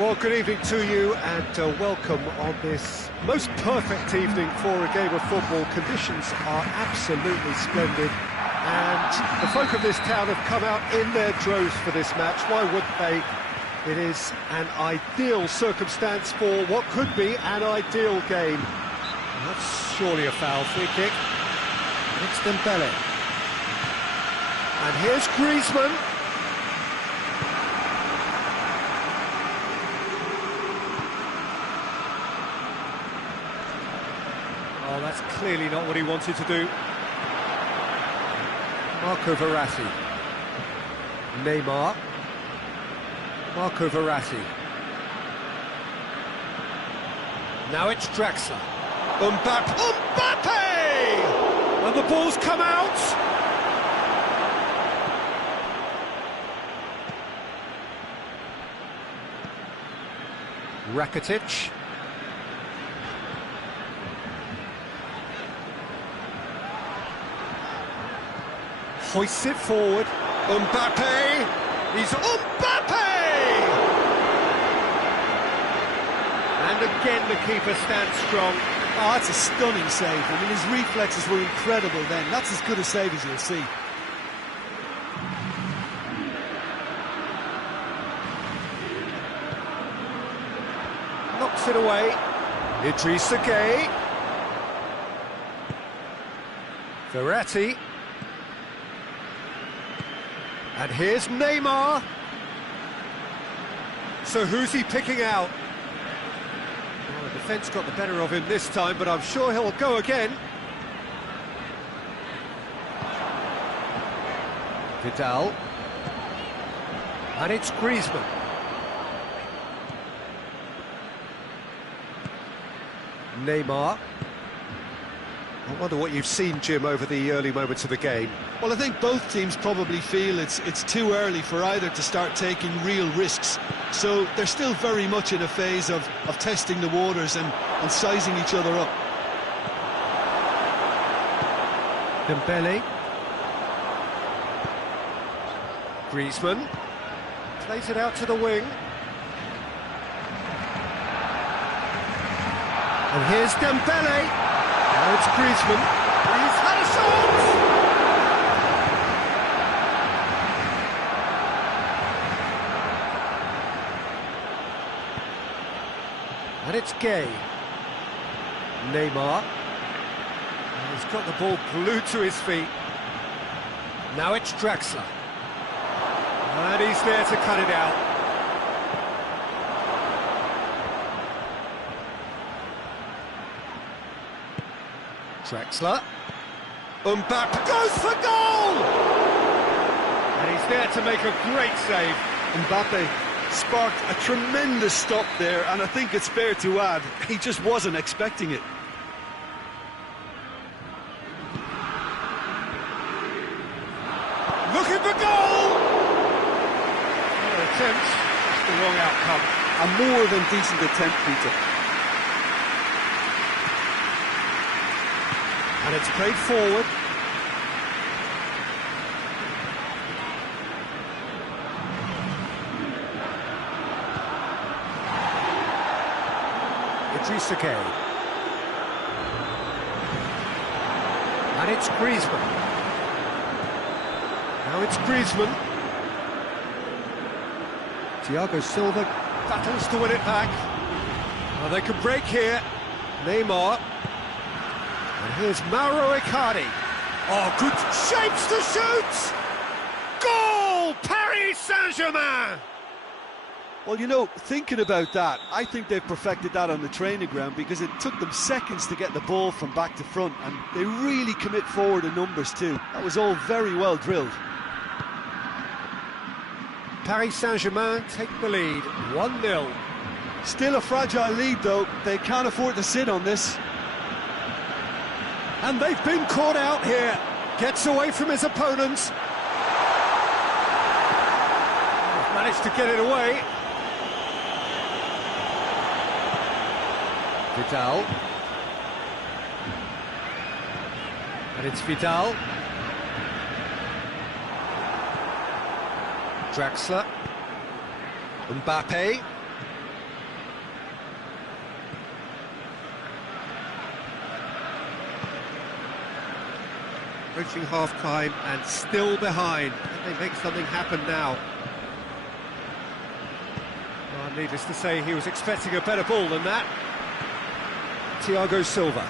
Well, good evening to you and welcome on this most perfect evening for a game of football. Conditions are absolutely splendid and the folk of this town have come out in their droves for this match. Why wouldn't they? It is an ideal circumstance for what could be an ideal game. That's surely a foul. Free kick. It's Dembele. And here's Griezmann. Oh, that's clearly not what he wanted to do. Marco Verratti. Neymar. Marco Verratti. Now it's Draxler. Mbappe! And the ball's come out! Rakitic. Hoists it forward. Mbappe! He's Mbappe! And again the keeper stands strong. Oh, that's a stunning save. I mean, his reflexes were incredible then. That's as good a save as you'll see. Knocks it away. Idrissa Gueye. Verratti. And here's Neymar. So who's he picking out? Well, the defence got the better of him this time, but I'm sure he'll go again. Vidal. And it's Griezmann. Neymar. I wonder what you've seen, Jim, over the early moments of the game. Well, I think both teams probably feel it's too early for either to start taking real risks. So they're still very much in a phase of testing the waters and sizing each other up. Dembele. Griezmann. Plays it out to the wing. And here's Dembele. Now it's Griezmann. He's had a shot! And it's Gueye. Neymar. He's got the ball glued to his feet. Now it's Draxler. And he's there to cut it out. Draxler. Mbappe goes for goal! And he's there to make a great save. Mbappe sparked a tremendous stop there, and I think it's fair to add, he just wasn't expecting it. Looking for goal! Well, attempt, just the wrong outcome. A more than decent attempt, Peter. And it's played forward. Idrissa Gueye. And it's Griezmann. Now it's Griezmann. Thiago Silva battles to win it back. Well, they can break here. Neymar. And here's Mauro Icardi. Oh, good shapes to shoot! Goal! Paris Saint-Germain! Well, you know, thinking about that, I think they've perfected that on the training ground because it took them seconds to get the ball from back to front, and they really commit forward in numbers too. That was all very well drilled. Paris Saint-Germain take the lead, 1-0. Still a fragile lead though, they can't afford to sit on this. And they've been caught out here. Gets away from his opponents. Managed to get it away. Vidal. And it's Vidal. Draxler. Mbappe. Approaching half-time and still behind. Can they make something happen now? Well, needless to say, he was expecting a better ball than that. Thiago Silva.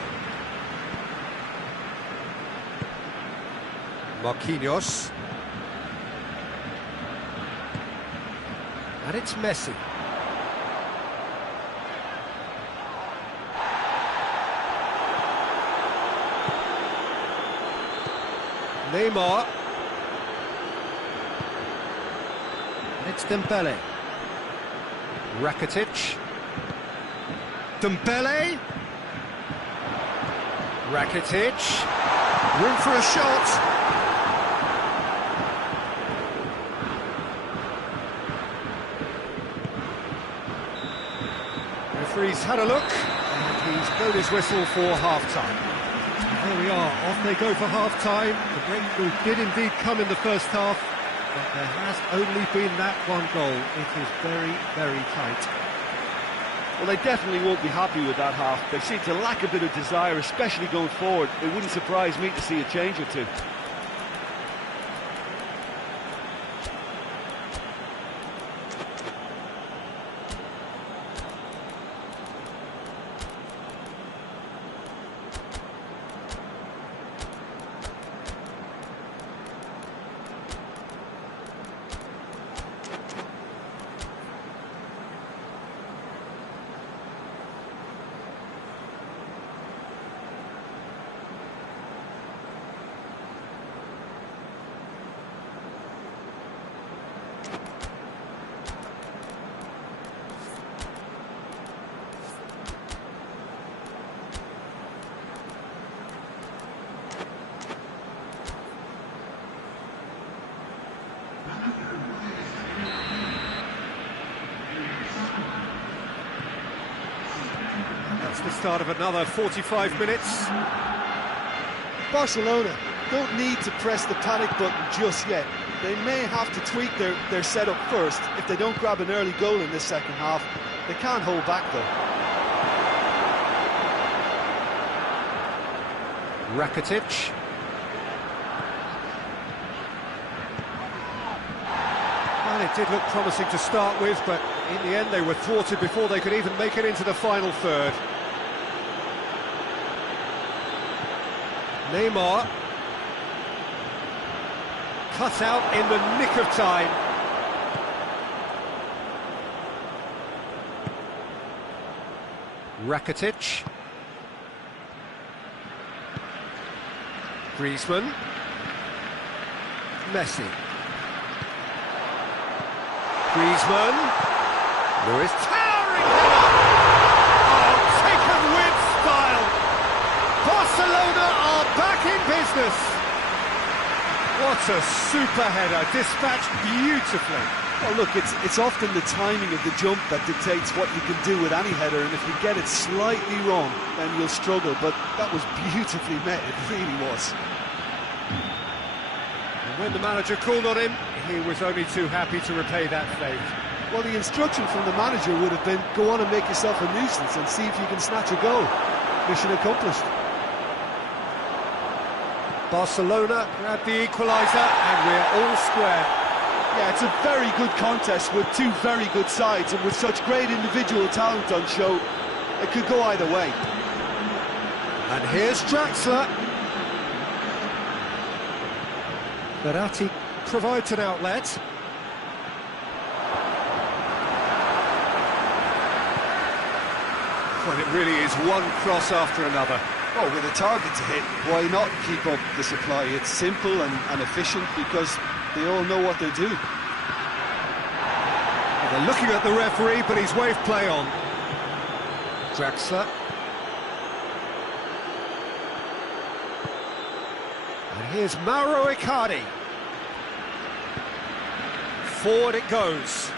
Marquinhos. And it's Messi. Neymar. And it's Dembele. Rakitic. Dembele. Rakitic. Room for a shot. Referee's had a look, and he's blown his whistle for half-time. There we are, off they go for half-time. The breakthrough did indeed come in the first half, but there has only been that one goal. It is very, very tight. Well, they definitely won't be happy with that half. They seem to lack a bit of desire, especially going forward. It wouldn't surprise me to see a change or two. That's the start of another 45 minutes. Barcelona don't need to press the panic button just yet. They may have to tweak their setup first if they don't grab an early goal in this second half. They can't hold back though. Rakitic. Well, it did look promising to start with, but in the end they were thwarted before they could even make it into the final third. Neymar. Cut out in the nick of time. Rakitic. Griezmann. Messi. Griezmann. Lewis. Towering header! Oh, taken with style! Barcelona are back in business! What a super header, dispatched beautifully. Well, look, it's often the timing of the jump that dictates what you can do with any header, and if you get it slightly wrong, then you'll struggle, but that was beautifully met, it really was. And when the manager called on him, he was only too happy to repay that favour. Well, the instruction from the manager would have been, go on and make yourself a nuisance and see if you can snatch a goal. Mission accomplished. Barcelona grabbed the equaliser and we're all square. Yeah, it's a very good contest with two very good sides, and with such great individual talent on show, it could go either way. And here's Draxler. Verratti provides an outlet. Well, it really is one cross after another. Oh, with a target to hit, why not keep up the supply? It's simple and efficient because they all know what they're doing. Well, they're looking at the referee, but he's waved play on. Draxler. And here's Mauro Icardi. Forward it goes.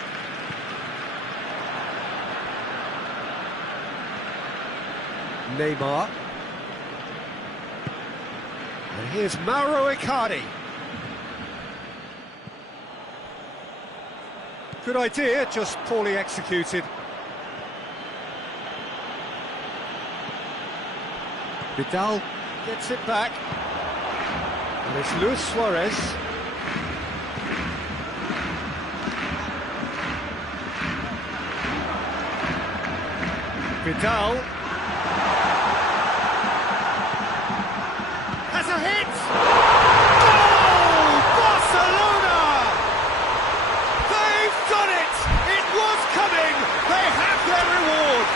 Neymar. And here's Mauro Icardi. Good idea, just poorly executed. Vidal gets it back. And it's Luis Suarez. Vidal. Has a hit! Goal! Barcelona! They've done it! It was coming! They have their reward!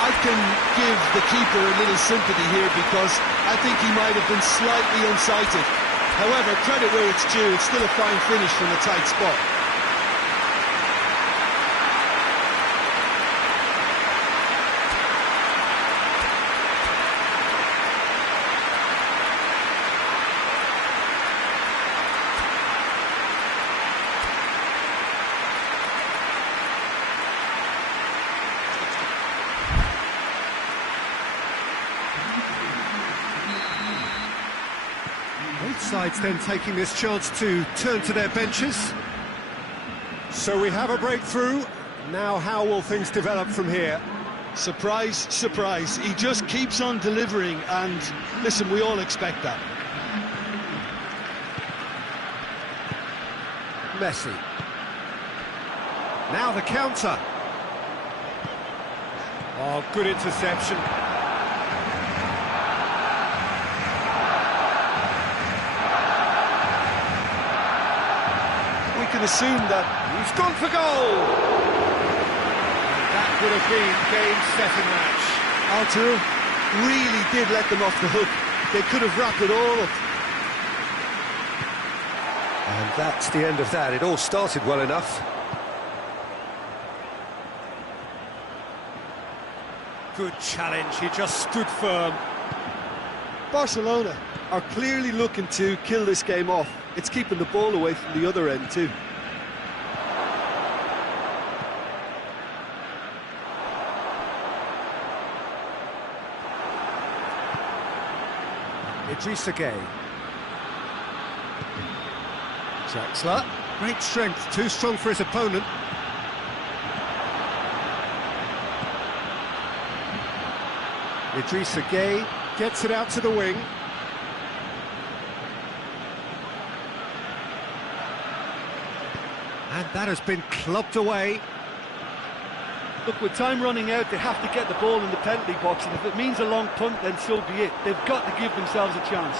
I can give the keeper a little sympathy here because I think he might have been slightly unsighted. However, credit where it's due, it's still a fine finish from a tight spot. Both sides then taking this chance to turn to their benches. So we have a breakthrough. Now how will things develop from here? Surprise, surprise. He just keeps on delivering and, listen, we all expect that. Messi. Now the counter. Oh, good interception. We can assume that He's gone for goal! And that would have been game-setting match. Arturo really did let them off the hook. They could have wrapped it all up. And that's the end of that. It all started well enough. Good challenge, he just stood firm. Barcelona are clearly looking to kill this game off. It's keeping the ball away from the other end too. Idrissa Gueye. Draxler. Great strength, too strong for his opponent. Idrissa Gueye gets it out to the wing. And that has been clubbed away. Look, with time running out, they have to get the ball in the penalty box, and if it means a long punt, then so be it. They've got to give themselves a chance.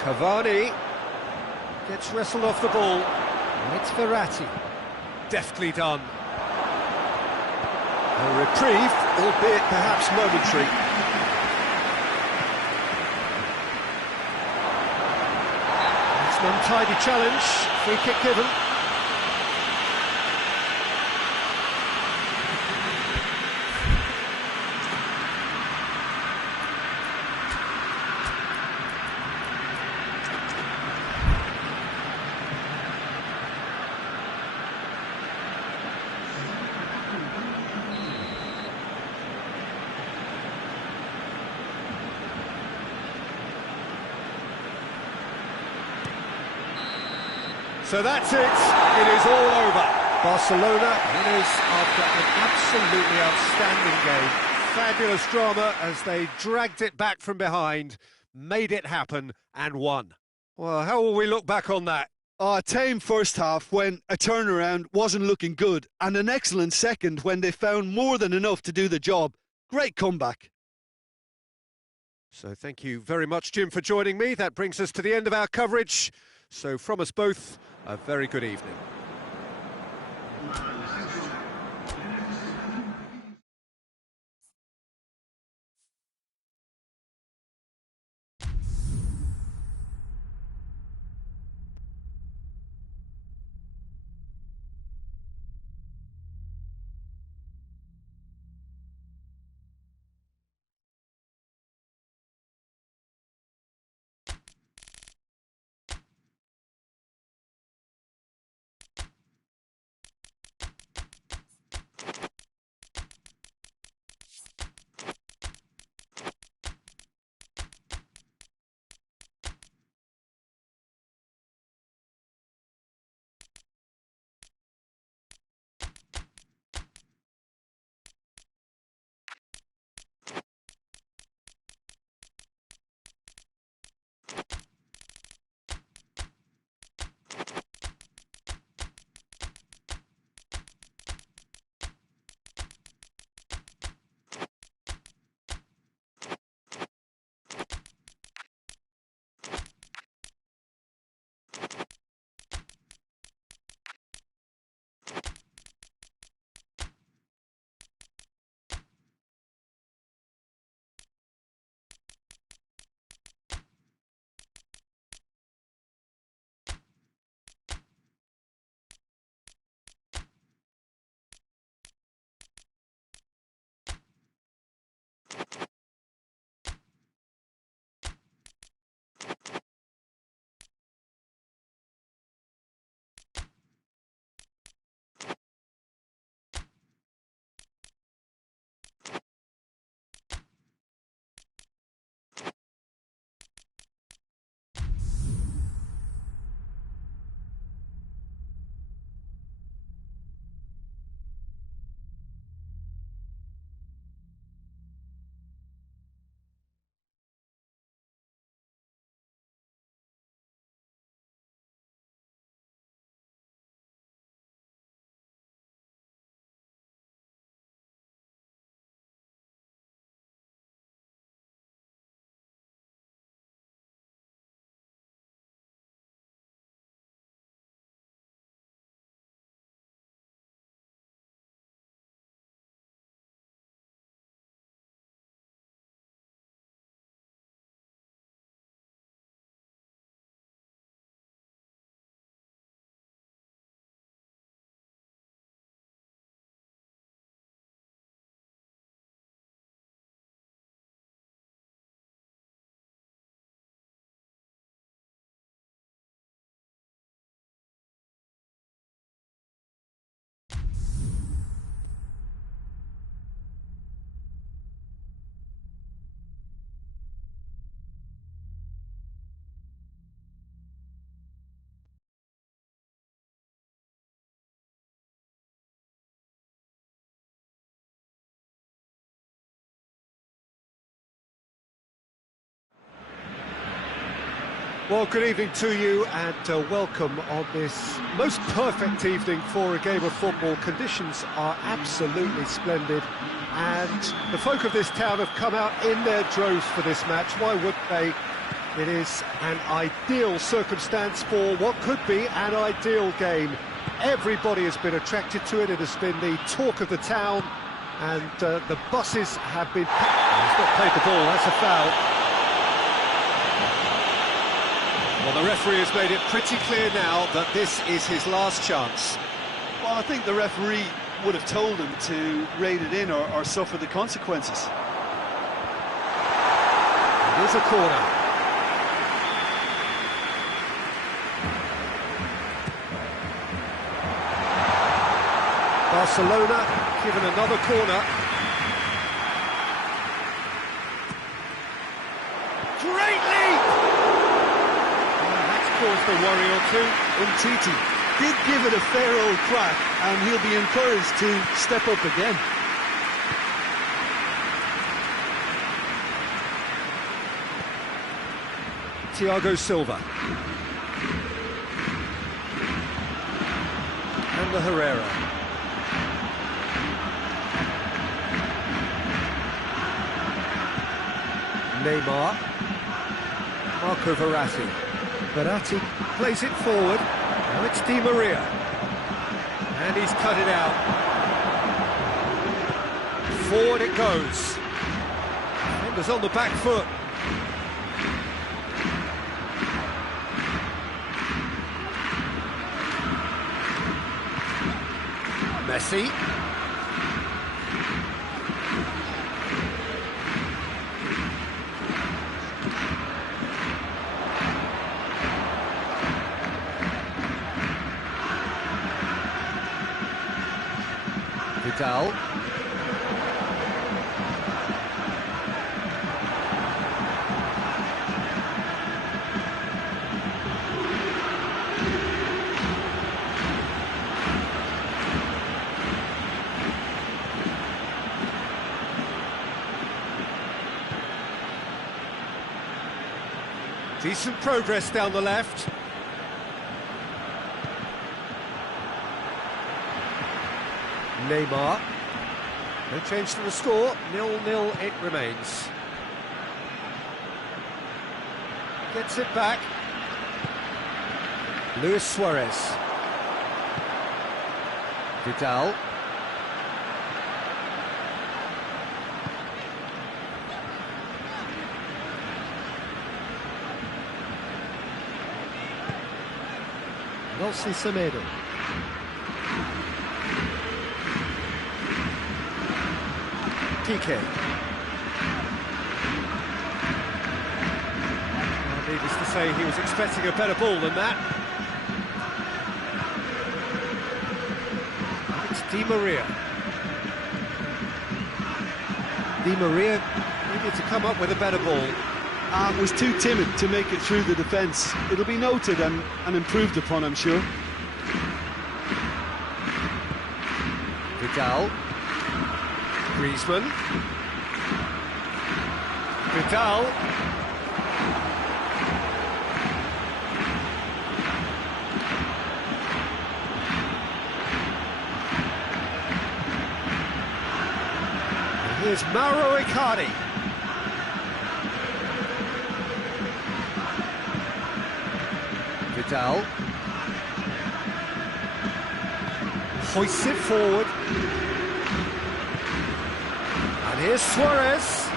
Cavani gets wrestled off the ball. And it's Verratti. Deftly done. A reprieve, albeit perhaps momentary. It's an untidy challenge. Free kick given. So that's it. It is all over. Barcelona winners after an absolutely outstanding game. Fabulous drama as they dragged it back from behind, made it happen and won. Well, how will we look back on that? A tame first half when a turnaround wasn't looking good, and an excellent second when they found more than enough to do the job. Great comeback. So thank you very much, Jim, for joining me. That brings us to the end of our coverage. So from us both, a very good evening. Well, good evening to you and welcome on this most perfect evening for a game of football. Conditions are absolutely splendid and the folk of this town have come out in their droves for this match. Why would they? It is an ideal circumstance for what could be an ideal game. Everybody has been attracted to it. It has been the talk of the town and the buses have been... He's not played the ball, that's a foul. Well, the referee has made it pretty clear now that this is his last chance. Well, I think the referee would have told him to rein it in or suffer the consequences. Here's a corner. Barcelona given another corner. Great leap! Caused a worry or two. Umtiti did give it a fair old crack and he'll be encouraged to step up again. Thiago Silva. And the Herrera. Neymar. Marco Verratti. Verratti plays it forward. Now it's Di Maria. And he's cut it out. Forward it goes. Defender's on the back foot. Messi. Vidal. Decent progress down the left. Neymar. No change to the score. 0-0 it remains. Gets it back. Luis Suarez. Vidal. Nelson Semedo. PK. Needless to say, he was expecting a better ball than that. It's Di Maria. Di Maria needed to come up with a better ball. Was too timid to make it through the defence. It'll be noted and improved upon, I'm sure. Vidal. Griezmann. Vidal. And here's Mauro Icardi. Vidal. Hoists it forward. And here's Suarez.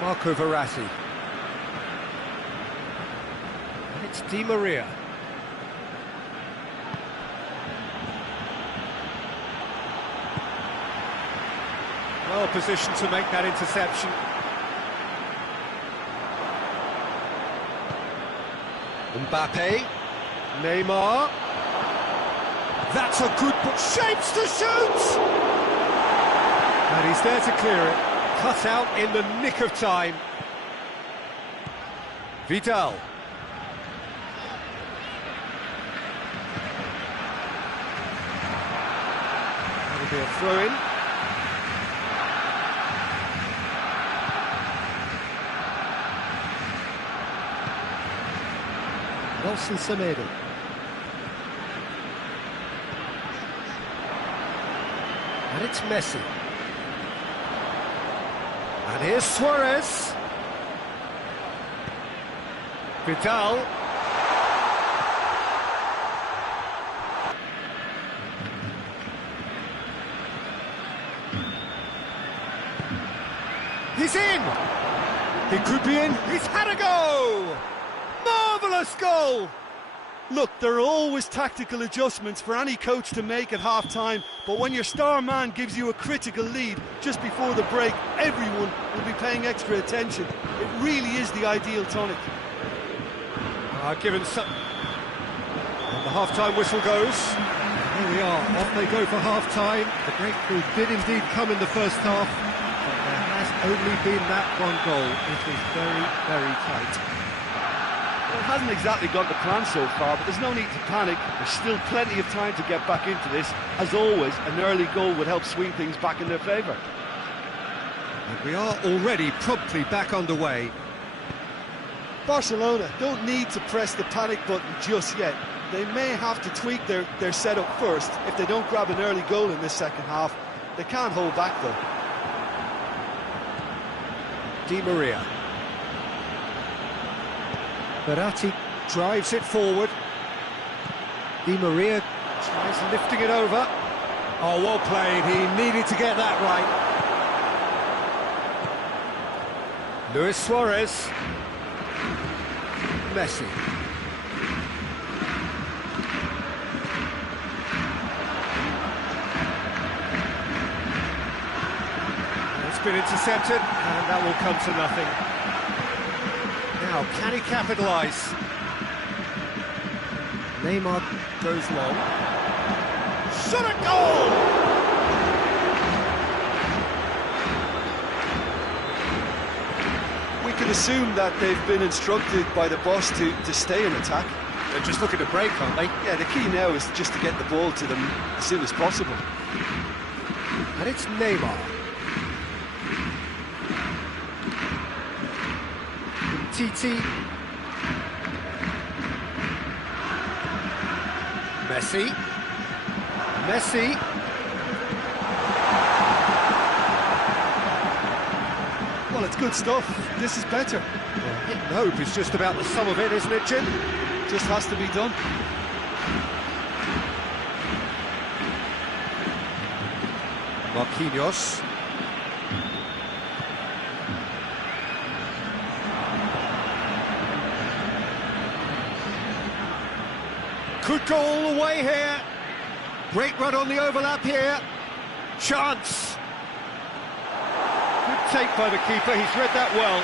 Marco Verratti. And it's Di Maria. Well positioned to make that interception. Mbappe. Neymar. That's a good ball. Shapes to shoot! And he's there to clear it. Cut out in the nick of time. Vidal. That'll be a throw-in. Semedo. And it's Messi. And here's Suarez. Vidal. He's in! He could be in. He's had a go! Marvellous goal! Look, there are always tactical adjustments for any coach to make at half-time, but when your star man gives you a critical lead just before the break, everyone will be paying extra attention. It really is the ideal tonic. Given some... And the half-time whistle goes. Here we are, off they go for half-time. The breakthrough did indeed come in the first half, but there has only been that one goal. It was very, very tight. Well, it hasn't exactly gone to plan so far, but there's no need to panic. There's still plenty of time to get back into this. As always, an early goal would help swing things back in their favour. And we are already promptly back underway. Barcelona don't need to press the panic button just yet. They may have to tweak their setup first if they don't grab an early goal in this second half. They can't hold back though. Di Maria. Verratti drives it forward. Di Maria tries lifting it over. Oh, well played. He needed to get that right. Luis Suarez. Messi. It's been intercepted, and that will come to nothing. Now, can he capitalise? Neymar goes long. Shot a goal! We can assume that they've been instructed by the boss to stay in attack. They're just looking to break, aren't they? Yeah, the key now is just to get the ball to them as soon as possible. And it's Neymar. Titi. Messi. Messi. Well, it's good stuff. This is better. Well, hit and hope is just about the sum of it, isn't it, Jim? Just has to be done. Marquinhos. Could go all the way here. Great run on the overlap here. Chance. Good take by the keeper, he's read that well.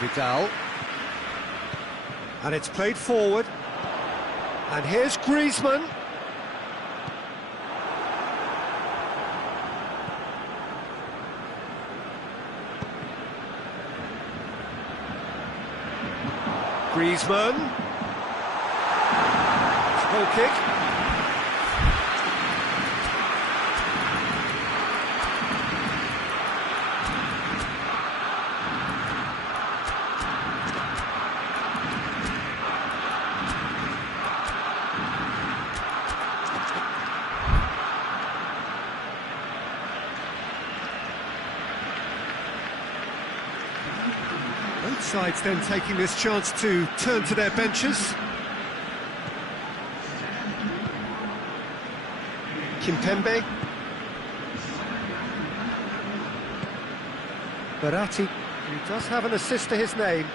Vidal. And it's played forward. And here's Griezmann. Griezmann. Goal kick. Both sides then taking this chance to turn to their benches. Kimpembe. Verratti, who does have an assist to his name.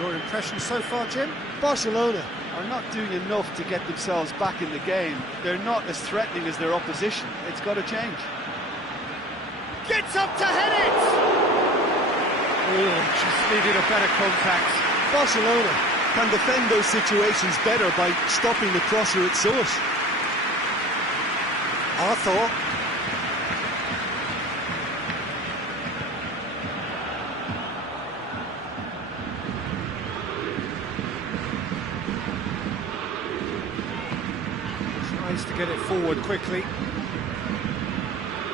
Your impression so far, Jim? Barcelona are not doing enough to get themselves back in the game. They're not as threatening as their opposition. It's got to change. Gets up to head it! Oh, just needed a better contact. Barcelona can defend those situations better by stopping the crosser at source. Arthur. Tries to get it forward quickly.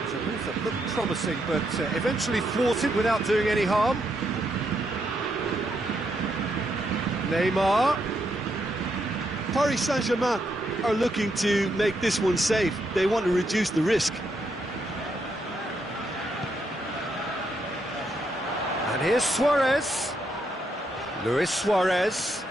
It's a move that looked promising, but eventually thwarted without doing any harm. Neymar. Paris Saint-Germain are looking to make this one safe. They want to reduce the risk. And here's Suarez. Luis Suarez.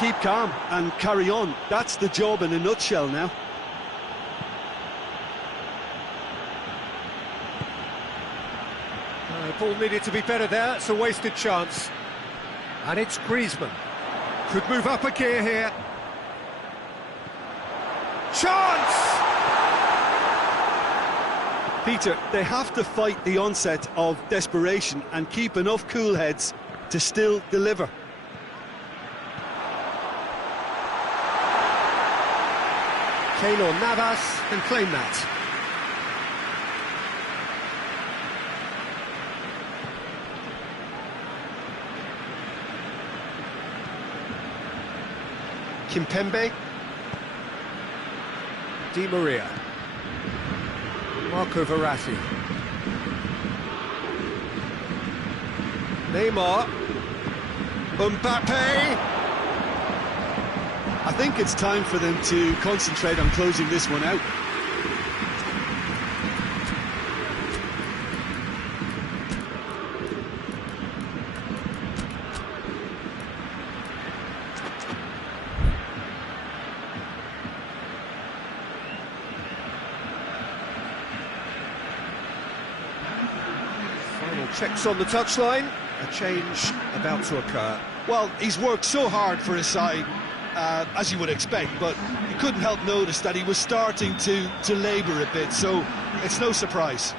Keep calm and carry on. That's the job in a nutshell now. Ball needed to be better there. It's a wasted chance. And it's Griezmann. Could move up a gear here. Chance! Peter, they have to fight the onset of desperation and keep enough cool heads to still deliver. Keylor Navas can claim that. Kimpembe. Di Maria. Marco Verratti. Neymar. Mbappe. I think it's time for them to concentrate on closing this one out. Final checks on the touchline. A change about to occur. Well, he's worked so hard for his side, as you would expect, but you couldn't help notice that he was starting to labour a bit, so it's no surprise.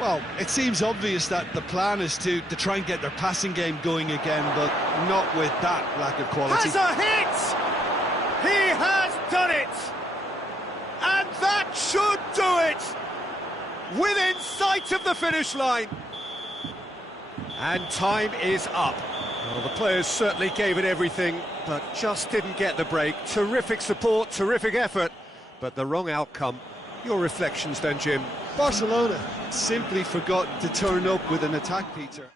Well, it seems obvious that the plan is to try and get their passing game going again, but not with that lack of quality. Has a hit! He has done it! And that should do it! Within sight of the finish line. And time is up. Well, the players certainly gave it everything, but just didn't get the break. Terrific support, terrific effort, but the wrong outcome. Your reflections then, Jim? Barcelona simply forgot to turn up with an attack, Peter.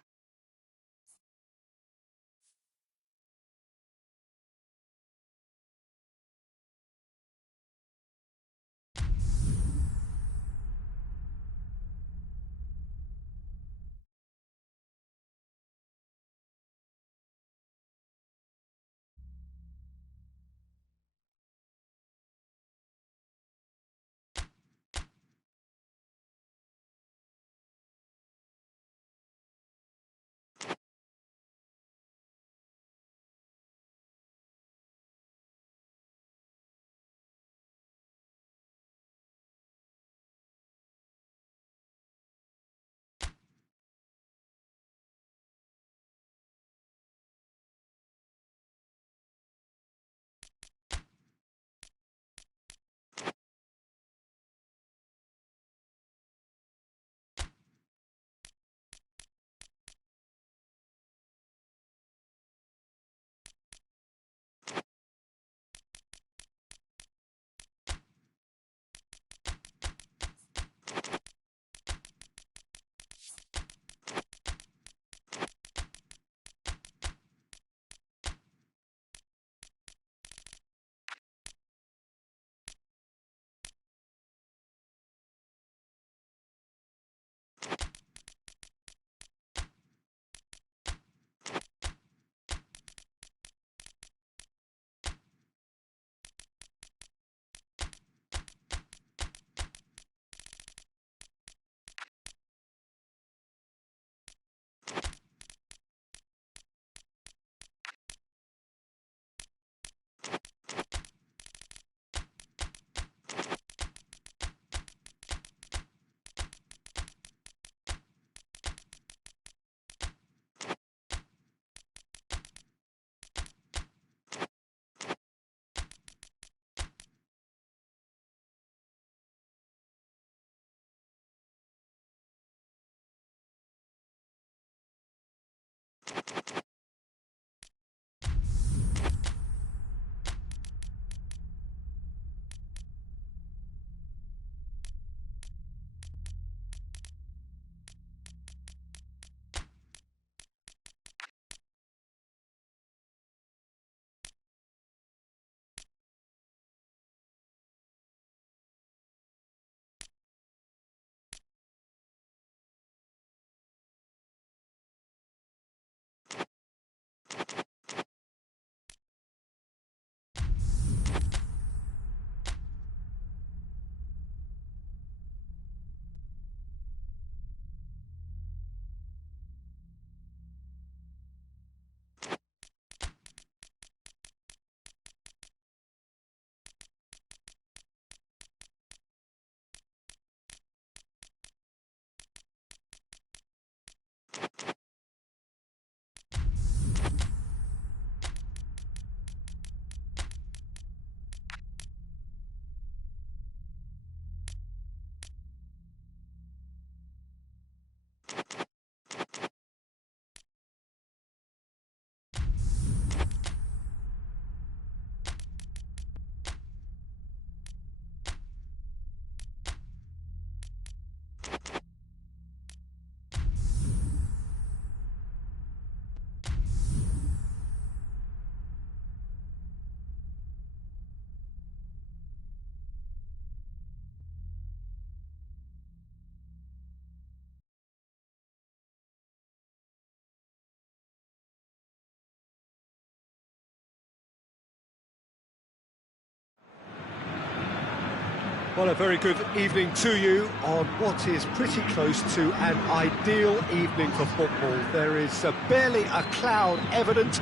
Well, a very good evening to you on what is pretty close to an ideal evening for football. There is barely a cloud evident.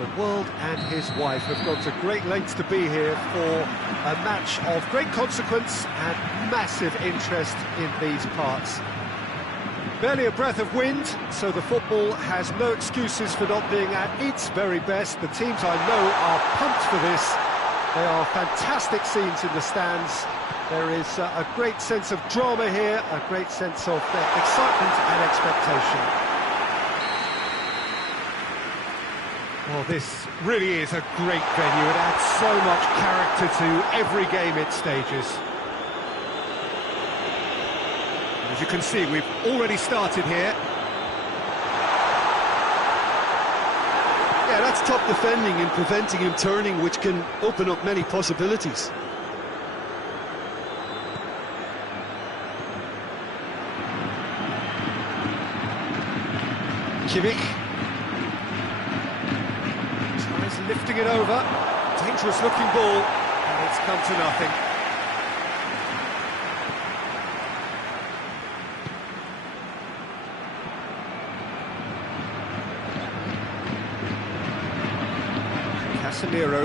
The world and his wife have gone to great lengths to be here for a match of great consequence and massive interest in these parts. Barely a breath of wind, so the football has no excuses for not being at its very best. The teams I know are pumped for this. They are fantastic scenes in the stands. There is a great sense of drama here, a great sense of excitement and expectation. Well, this really is a great venue. It adds so much character to every game it stages. As you can see, we've already started here. Yeah, that's top defending and preventing him turning, which can open up many possibilities. Kimmich tries lifting it over. Dangerous looking ball, and it's come to nothing. Casemiro.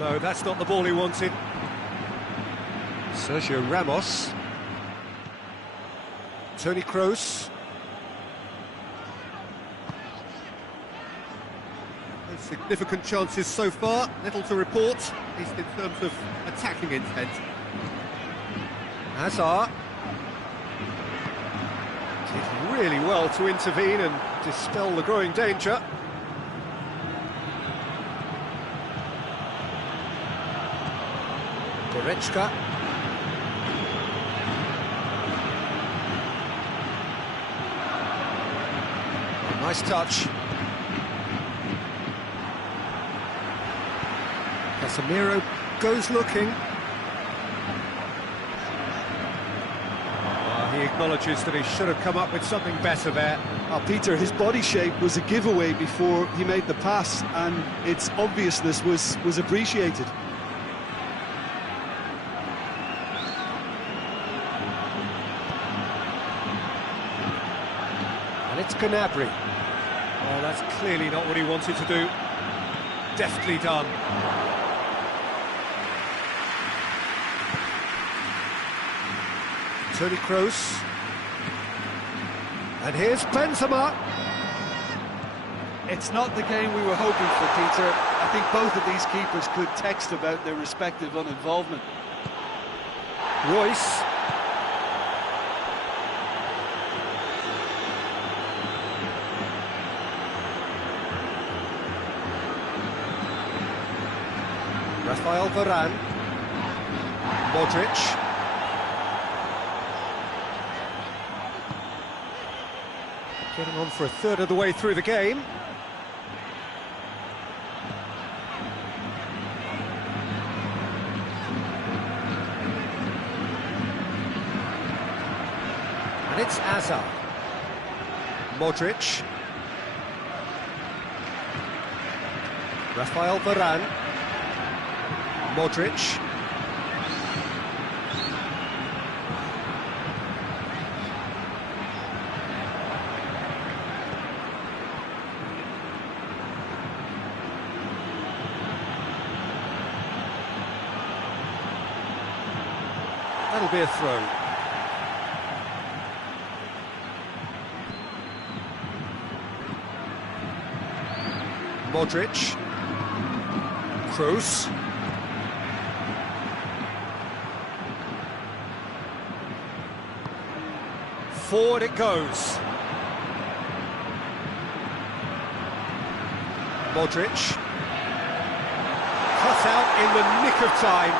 No, that's not the ball he wanted. Sergio Ramos. Toni Kroos. No significant chances so far, little to report, at least in terms of attacking intent. Hazard did really well to intervene and dispel the growing danger. Goretzka. Nice touch. Casemiro goes looking. He acknowledges that he should have come up with something better there. Peter, his body shape was a giveaway before he made the pass, and its obviousness was appreciated. And it's Gnabry. Oh, that's clearly not what he wanted to do. Deftly done. Toni Kroos. And here's Benzema. It's not the game we were hoping for, Peter. I think both of these keepers could text about their respective uninvolvement. Royce. Rafael Varane. Modric. Getting on for a third of the way through the game. And it's Hazard. Modric. Rafael Varane. Modric. That'll be a throw. Modric. Kroos. Forward it goes. Modric. Cut out in the nick of time.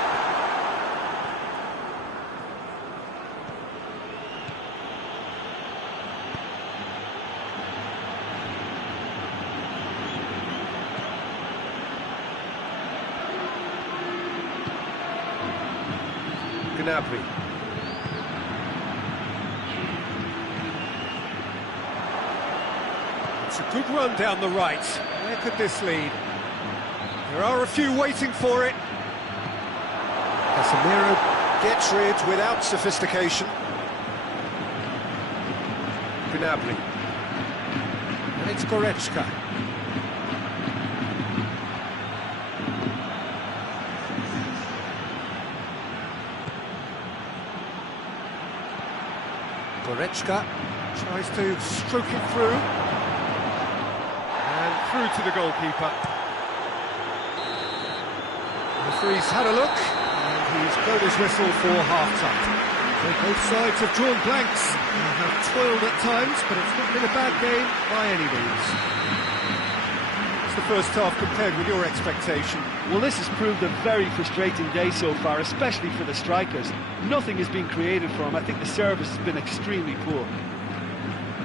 Gnabry. It's a good run down the right. Where could this lead? There are a few waiting for it. Casemiro gets rid without sophistication. Gnabry. And it's Goretzka. Goretzka tries to stroke it through. And through to the goalkeeper. The referee's had a look, and he's blown his whistle for half-time. So both sides have drawn blanks and have toiled at times, but it's not been a bad game by any means. It's the first half compared with your expectation. Well, this has proved a very frustrating day so far, especially for the strikers. Nothing has been created for them. I think the service has been extremely poor.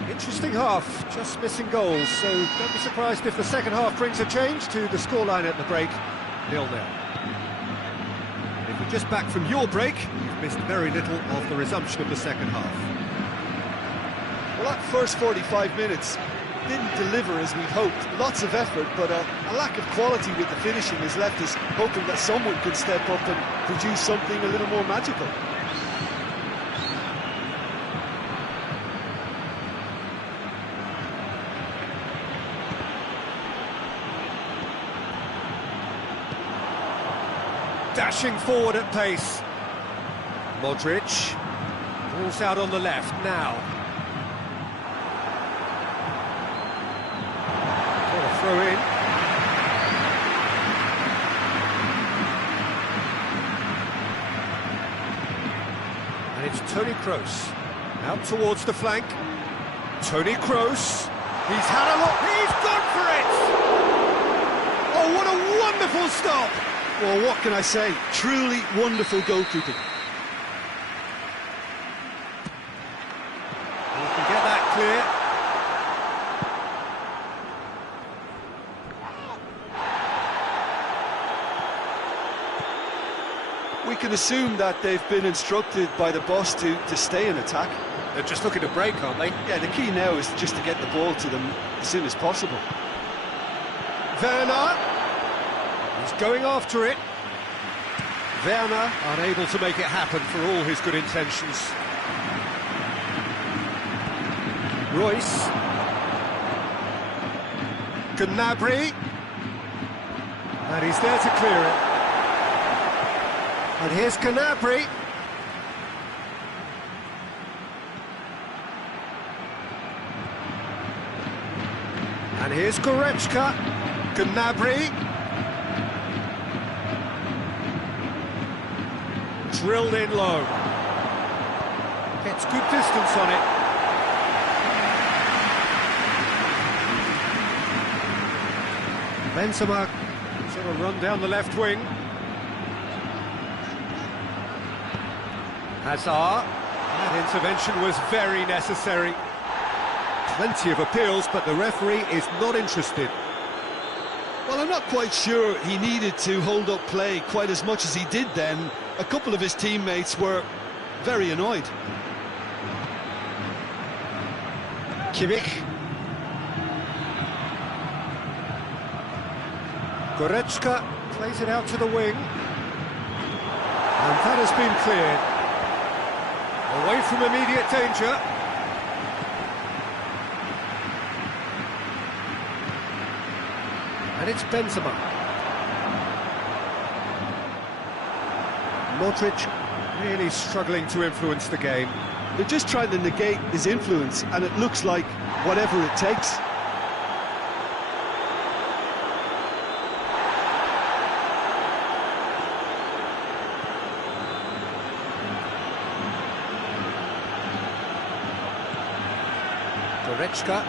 Interesting half, just missing goals, so don't be surprised if the second half brings a change to the scoreline at the break, 0-0. If you're just back from your break, you've missed very little of the resumption of the second half. Well, that first 45 minutes didn't deliver as we'd hoped. Lots of effort, but a lack of quality with the finishing has left us hoping that someone can step up and produce something a little more magical. Dashing forward at pace. Modric. Ball's out on the left now. What a throw in. And it's Toni Kroos. Out towards the flank. Toni Kroos. He's had a look. He's gone for it! Oh, what a wonderful stop! Well, what can I say? Truly wonderful goalkeeping. You can get that clear. We can assume that they've been instructed by the boss to stay in attack. They're just looking to break, aren't they? Yeah, the key now is just to get the ball to them as soon as possible. Werner. He's going after it. Werner unable to make it happen for all his good intentions. Royce. Gnabry. And he's there to clear it. And here's Gnabry. And here's Goretzka. Gnabry. Drilled in low. Gets good distance on it. Benzema sort of run down the left wing. Hazard. That intervention was very necessary. Plenty of appeals, but the referee is not interested. Well, I'm not quite sure he needed to hold up play quite as much as he did then. A couple of his teammates were very annoyed. Kimmich. Goretzka plays it out to the wing. And that has been cleared. Away from immediate danger. And it's Benzema. Modric really struggling to influence the game. They're just trying to negate his influence, and it looks like whatever it takes. Goretzka.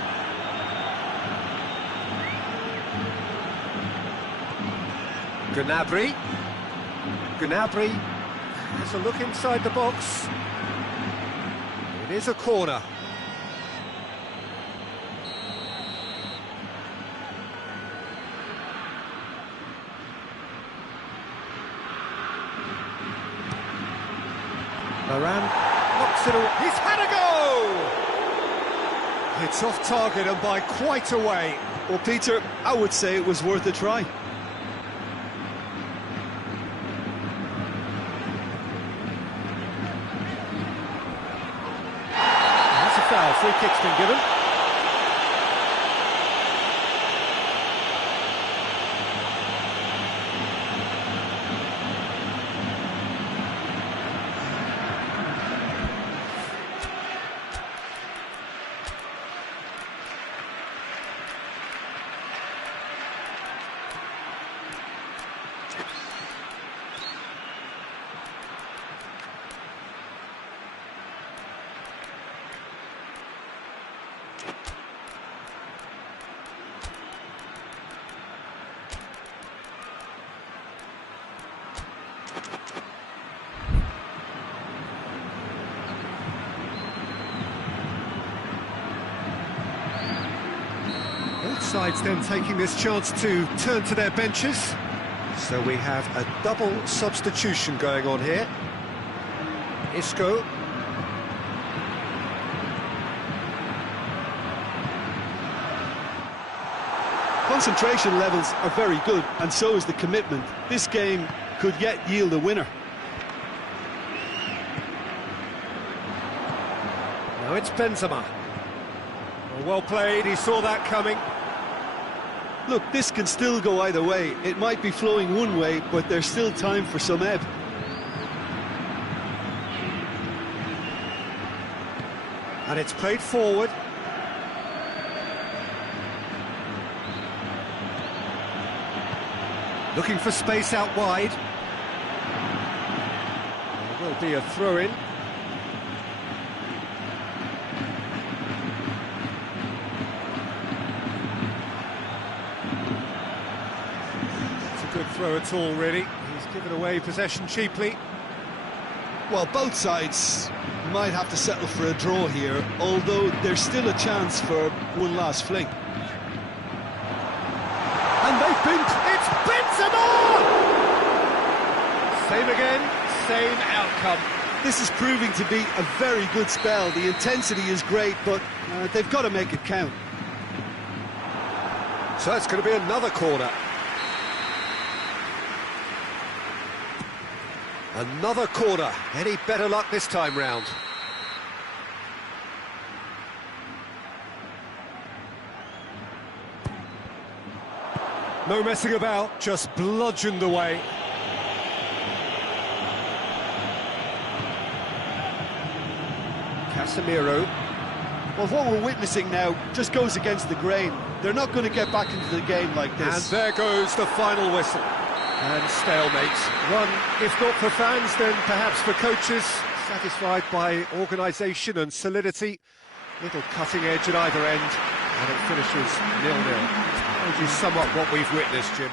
Gnabry. Gnabry has a look inside the box. It is a corner. Varane knocks it away. He's had a go! It's off target and by quite a way. Well, Peter, I would say it was worth a try. That's a foul. Free kick's been given. Both sides then taking this chance to turn to their benches. So we have a double substitution going on here. Isco. Concentration levels are very good, and so is the commitment. This game could yet yield a winner. Now it's Benzema. Well played, he saw that coming. Look, this can still go either way. It might be flowing one way, but there's still time for some ebb. And it's played forward. Looking for space out wide. There will be a throw-in. Good throw at all, really. He's given away possession cheaply. Well, both sides might have to settle for a draw here, although there's still a chance for one last fling. And they've been... It's Benzema! Same again, same outcome. This is proving to be a very good spell. The intensity is great, but they've got to make it count. So it's going to be another corner. Another corner. Any better luck this time round? No messing about, just bludgeoned away. Casemiro. Well, what we're witnessing now just goes against the grain. They're not going to get back into the game like this. And there goes the final whistle. And stalemate. One, if not for fans, then perhaps for coaches, satisfied by organisation and solidity. Little cutting edge at either end, and it finishes 0-0. How would you sum up what we've witnessed, Jim?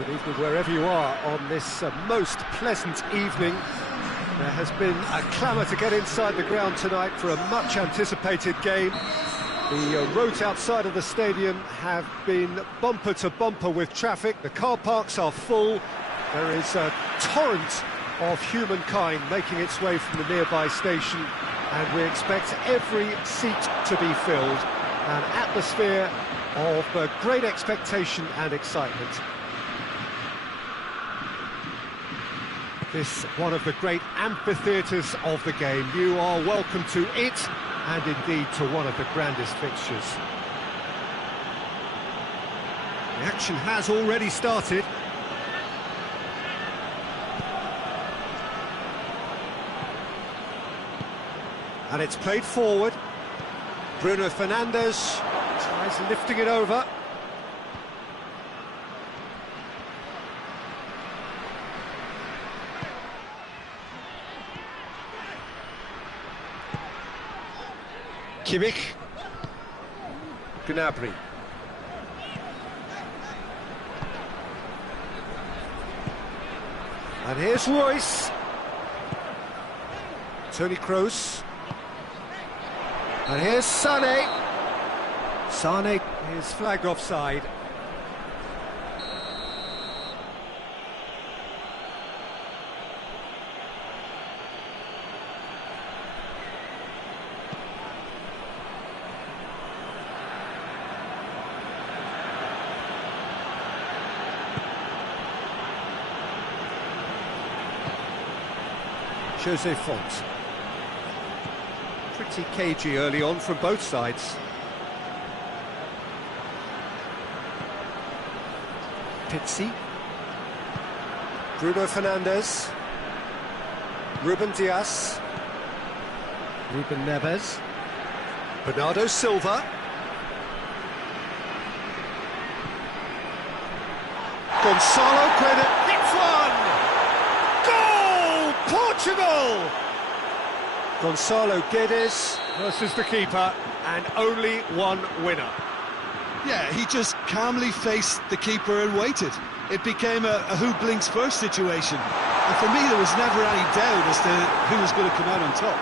Good evening wherever you are on this most pleasant evening. There has been a clamour to get inside the ground tonight for a much-anticipated game. The roads outside of the stadium have been bumper to bumper with traffic. The car parks are full. There is a torrent of humankind making its way from the nearby station, and we expect every seat to be filled. An atmosphere of great expectation and excitement. This one of the great amphitheatres of the game. You are welcome to it, and indeed to one of the grandest fixtures. The action has already started. And it's played forward. Bruno Fernandes tries lifting it over. Kimmich. Gnabry. And here's Royce. Toni Kroos. And here's Sané. Sané is flagged offside. Jose Font. Pretty cagey early on from both sides. Pizzi. Bruno Fernandes. Ruben Dias. Ruben Neves. Bernardo Silva. Gonçalo Guedes hits one! Goal! Portugal! Gonçalo Guedes versus the keeper, and only one winner. Yeah, he just calmly faced the keeper and waited. It became a who blinks first situation. And for me, there was never any doubt as to who was going to come out on top.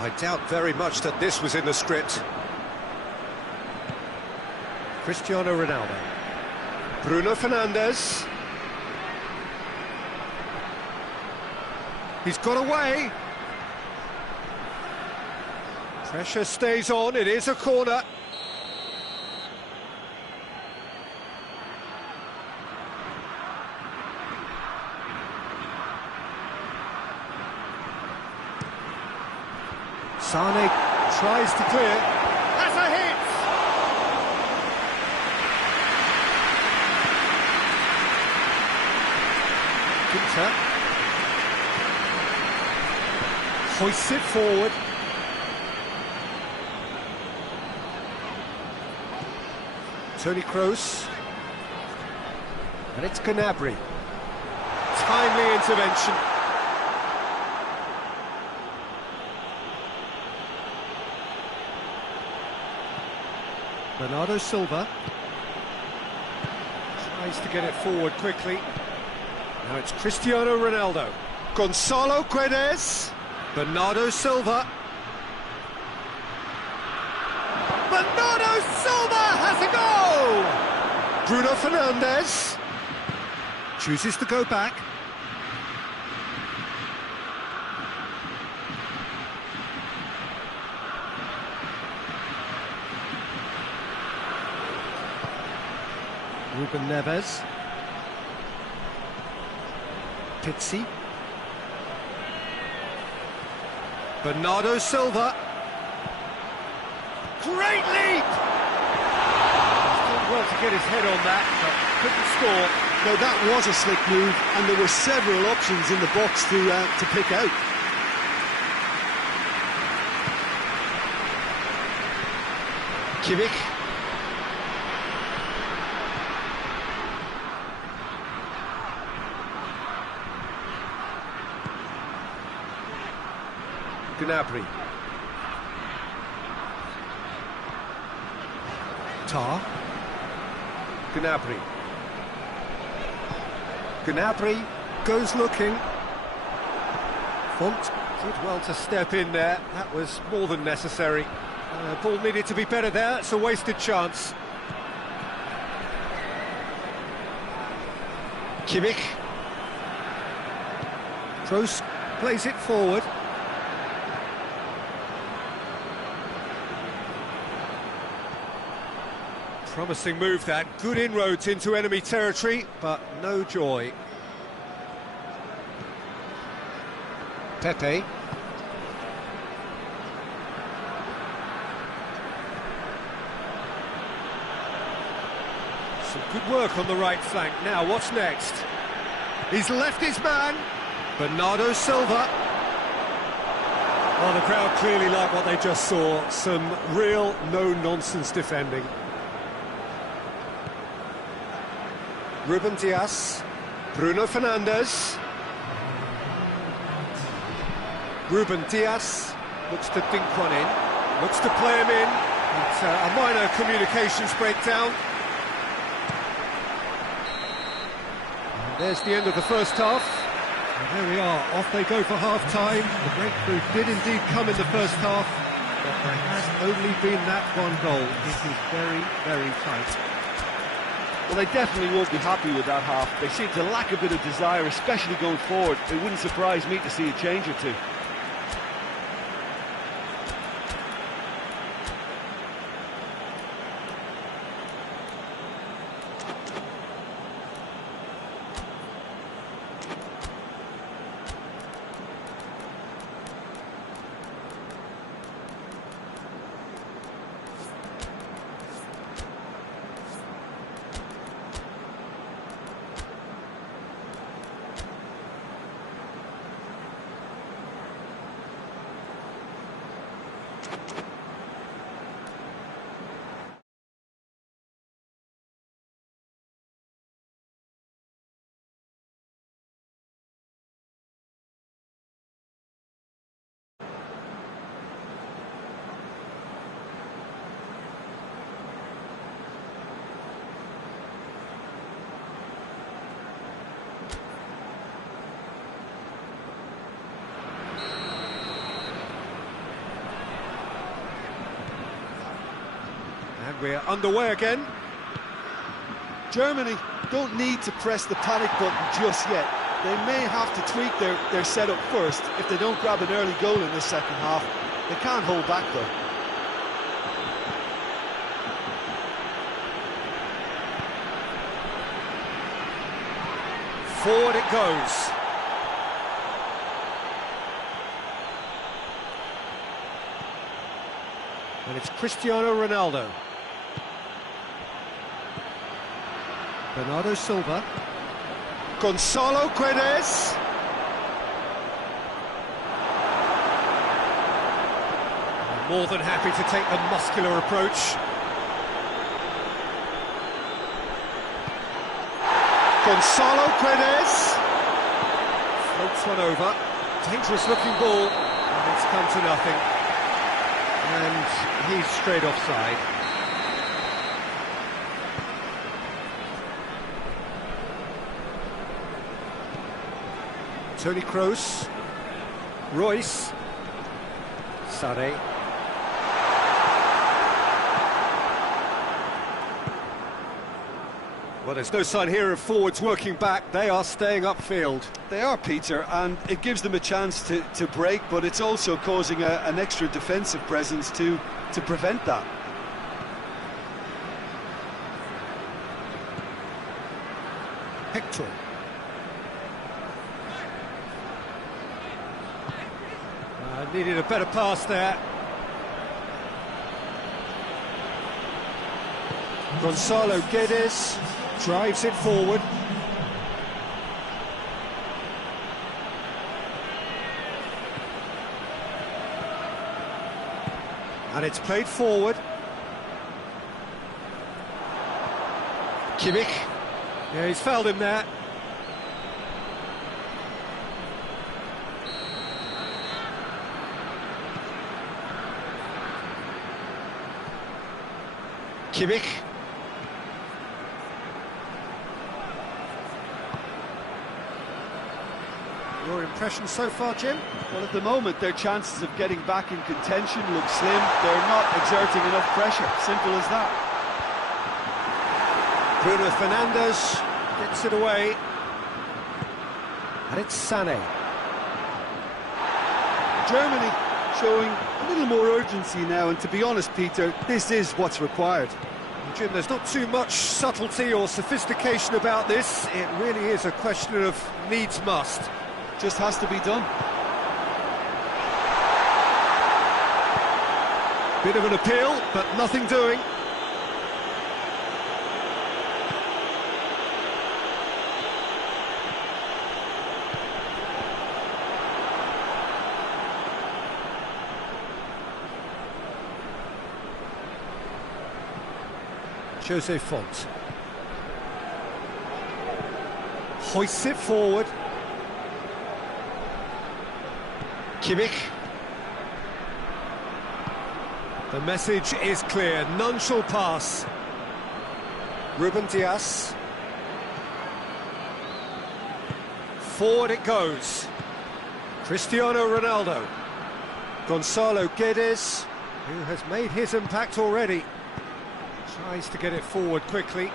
I doubt very much that this was in the script. Cristiano Ronaldo. Bruno Fernandes. He's got away. Pressure stays on, it is a corner. Sané tries to clear. That's a hit! Ginter. Hoists it forward. Toni Kroos. And it's Gnabry. Timely intervention. Bernardo Silva. Tries to get it forward quickly. Now it's Cristiano Ronaldo. Gonçalo Guedes. Bernardo Silva. Bernardo Silva has a goal! Bruno Fernandes chooses to go back. Ruben Neves. Pizzi. Bernardo Silva. Great leap! He's done well to get his head on that, but couldn't score. No, that was a slick move, and there were several options in the box to pick out. Kimmich. Gnabry. Tar. Gnabry. Gnabry goes looking. Font did well to step in there. That was more than necessary. Ball needed to be better there. It's a wasted chance. Kimmich. Kroos plays it forward. Promising move that. Good inroads into enemy territory, but no joy. Pepe. Some good work on the right flank. Now, what's next? He's left his man. Bernardo Silva. Well, the crowd clearly like what they just saw. Some real no-nonsense defending. Ruben Dias. Bruno Fernandes. Ruben Dias looks to dink one in, looks to play him in. It's a minor communications breakdown. And there's the end of the first half. And there we are, off they go for half-time. The breakthrough did indeed come in the first half, but there has only been that one goal. It is very, very tight. Well, they definitely won't be happy with that half. They seem to lack a bit of desire, especially going forward. It wouldn't surprise me to see a change or two. And we're underway again. Germany don't need to press the panic button just yet. They may have to tweak their setup first if they don't grab an early goal in this second half. They can't hold back though. Forward it goes. And it's Cristiano Ronaldo. Bernardo Silva. Gonzalo Guedes. More than happy to take the muscular approach. Gonzalo Guedes. Floats one over. Dangerous looking ball. And it's come to nothing. And he's straight offside. Toni Kroos, Royce, Sade. Well, there's no sign here of forwards working back. They are staying upfield. They are, Peter, and it gives them a chance to break, but it's also causing an extra defensive presence to prevent that. Hector. Needed a better pass there. Gonzalo Guedes drives it forward. And it's played forward. Kimmich. Yeah, he's fouled him there. Kimmich. Your impression so far, Jim? Well, at the moment, their chances of getting back in contention look slim. They're not exerting enough pressure. Simple as that. Bruno Fernandes gets it away. And it's Sané. Germany showing a little more urgency now, and to be honest, Peter, this is what's required. Jim, there's not too much subtlety or sophistication about this. It really is a question of needs must. Just has to be done. Bit of an appeal, but nothing doing. Jose Font hoists it forward. Kimmich. The message is clear, none shall pass. Ruben Dias. Forward it goes. Cristiano Ronaldo. Gonzalo Guedes, who has made his impact already. Tries to get it forward quickly.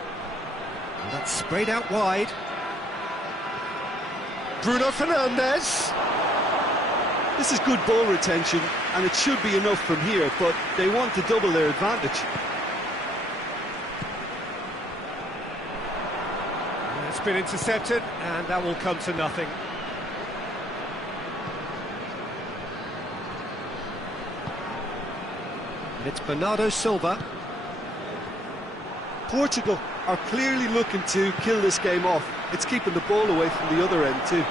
And that's sprayed out wide. Bruno Fernandes. This is good ball retention, and it should be enough from here, but they want to double their advantage. And it's been intercepted, and that will come to nothing. And it's Bernardo Silva. Portugal are clearly looking to kill this game off. It's keeping the ball away from the other end too.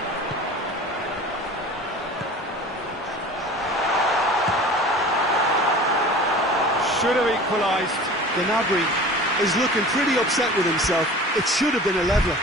Should have equalised. Gnabry is looking pretty upset with himself. It should have been a leveller.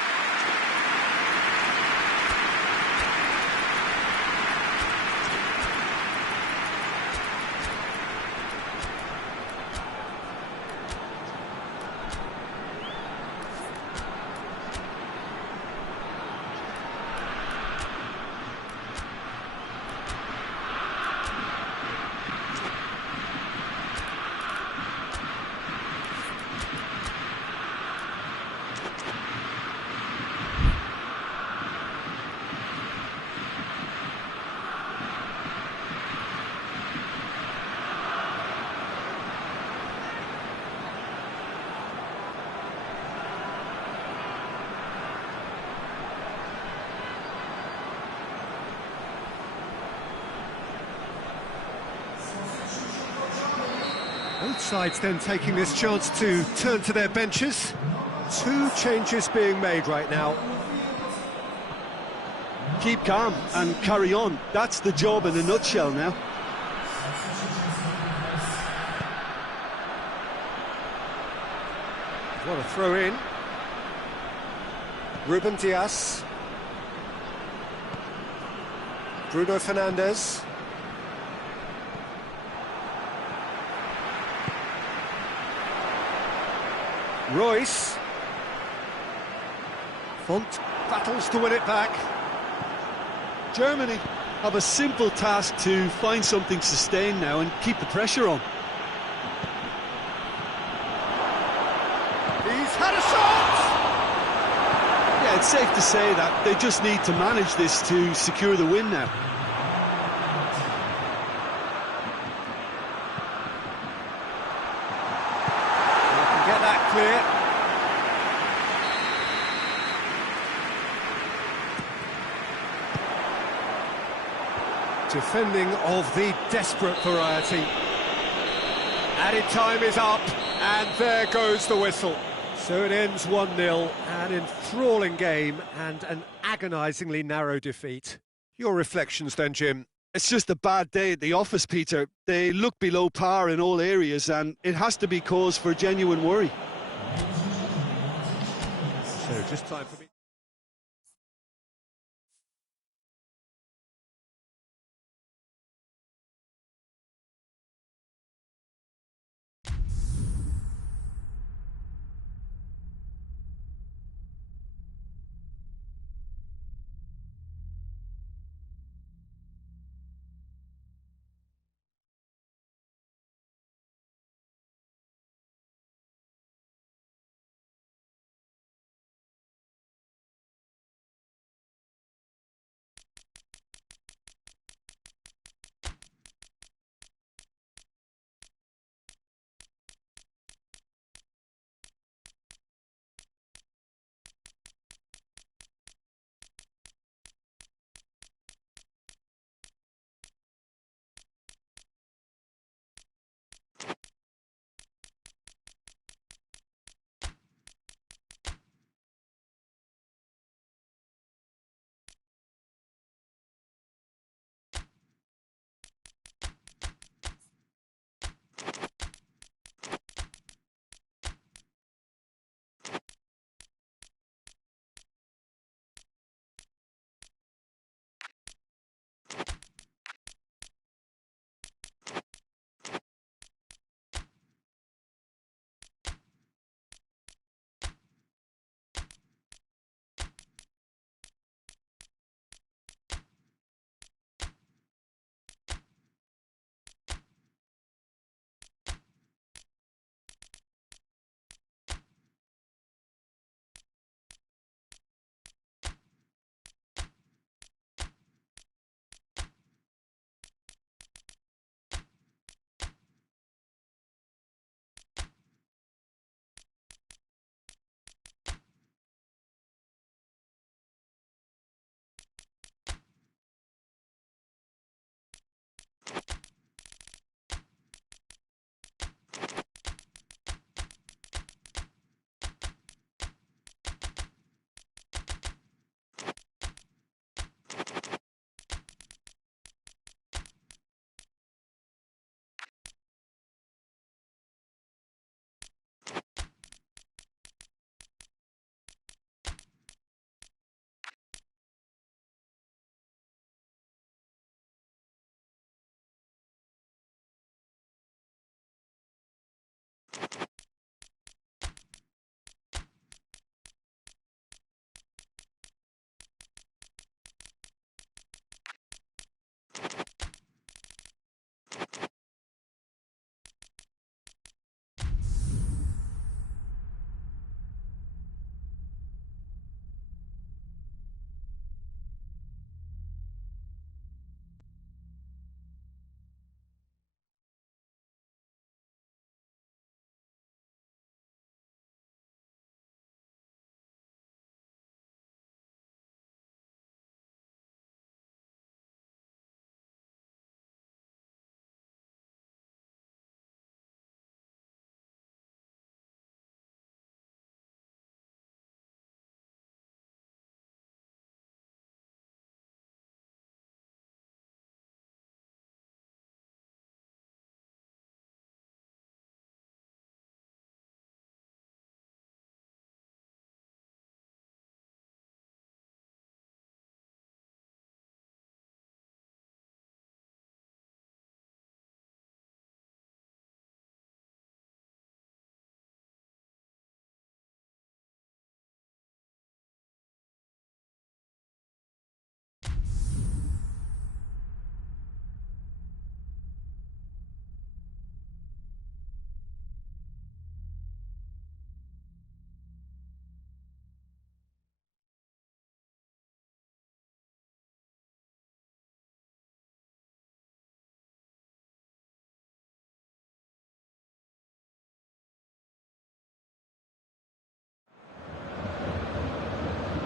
Both sides then taking this chance to turn to their benches. Two changes being made right now. Keep calm and carry on. That's the job in a nutshell now. What a throw in. Ruben Dias. Bruno Fernandes. Royce. Font battles to win it back. Germany have a simple task to find something sustained now and keep the pressure on. He's had a shot! Yeah, it's safe to say that they just need to manage this to secure the win now. They can get that clear. Defending of the desperate variety. Added time is up, and there goes the whistle. So it ends 1-0, an enthralling game and an agonisingly narrow defeat. Your reflections then, Jim? It's just a bad day at the office, Peter. They look below par in all areas, and it has to be cause for genuine worry. So just time for me.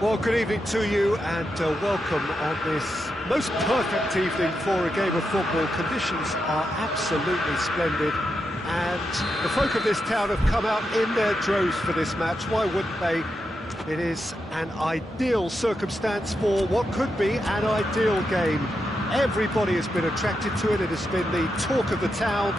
Well, good evening to you and welcome on this most perfect evening for a game of football. Conditions are absolutely splendid and the folk of this town have come out in their droves for this match. Why wouldn't they? It is an ideal circumstance for what could be an ideal game. Everybody has been attracted to it. It has been the talk of the town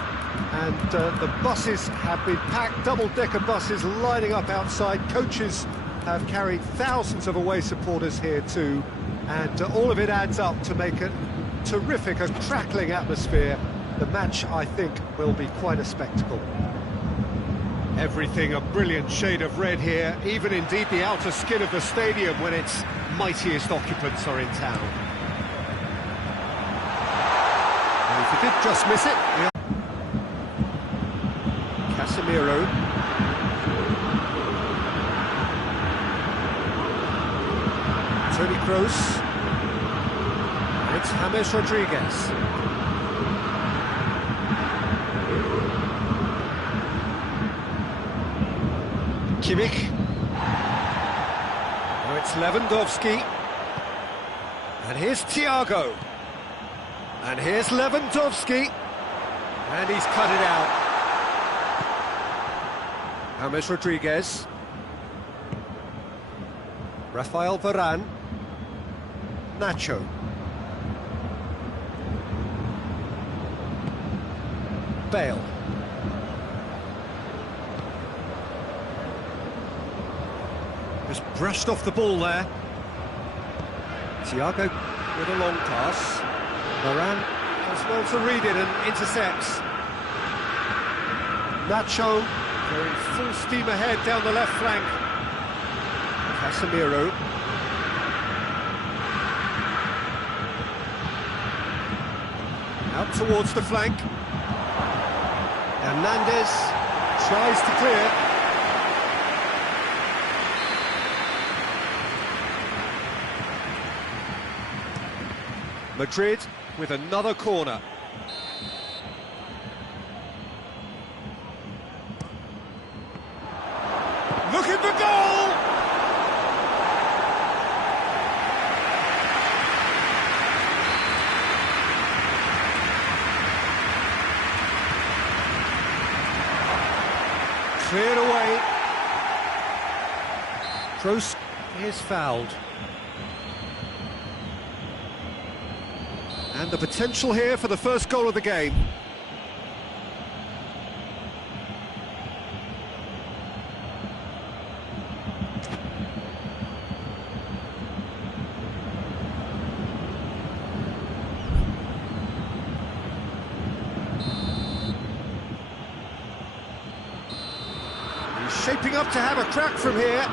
and the buses have been packed, double-decker buses lining up outside. Coaches have carried thousands of away supporters here too, and all of it adds up to make a terrific, a crackling atmosphere. The match, I think, will be quite a spectacle. Everything a brilliant shade of red here, even indeed the outer skin of the stadium when its mightiest occupants are in town. And if he did just miss it, Casemiro. Toni Kroos. It's James Rodriguez. Kimmich. Now it's Lewandowski. And here's Thiago. And here's Lewandowski. And he's cut it out. James Rodriguez. Rafael Varane. Nacho. Bale. Just brushed off the ball there. Thiago with a long pass. Varane does well to read it and intercepts. Nacho going full steam ahead down the left flank. Casemiro. Out towards the flank. Hernandez tries to clear. Madrid with another corner. Looking for goal! Cleared away. Kroos is fouled. And the potential here for the first goal of the game. He's shaping up to have a crack from here.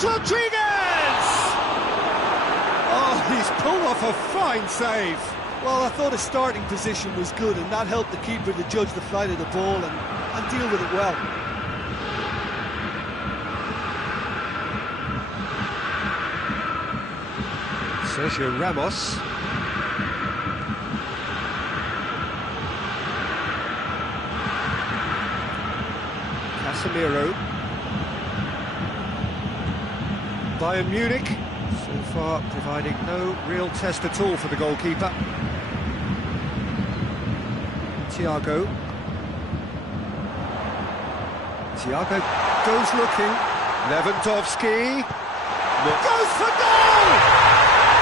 Rodriguez! Oh, he's pulled off a fine save. Well, I thought his starting position was good and that helped the keeper to judge the flight of the ball and deal with it well. Sergio Ramos. Casemiro. Bayern Munich, so far providing no real test at all for the goalkeeper. Thiago. Thiago goes looking. Lewandowski. Goes for goal!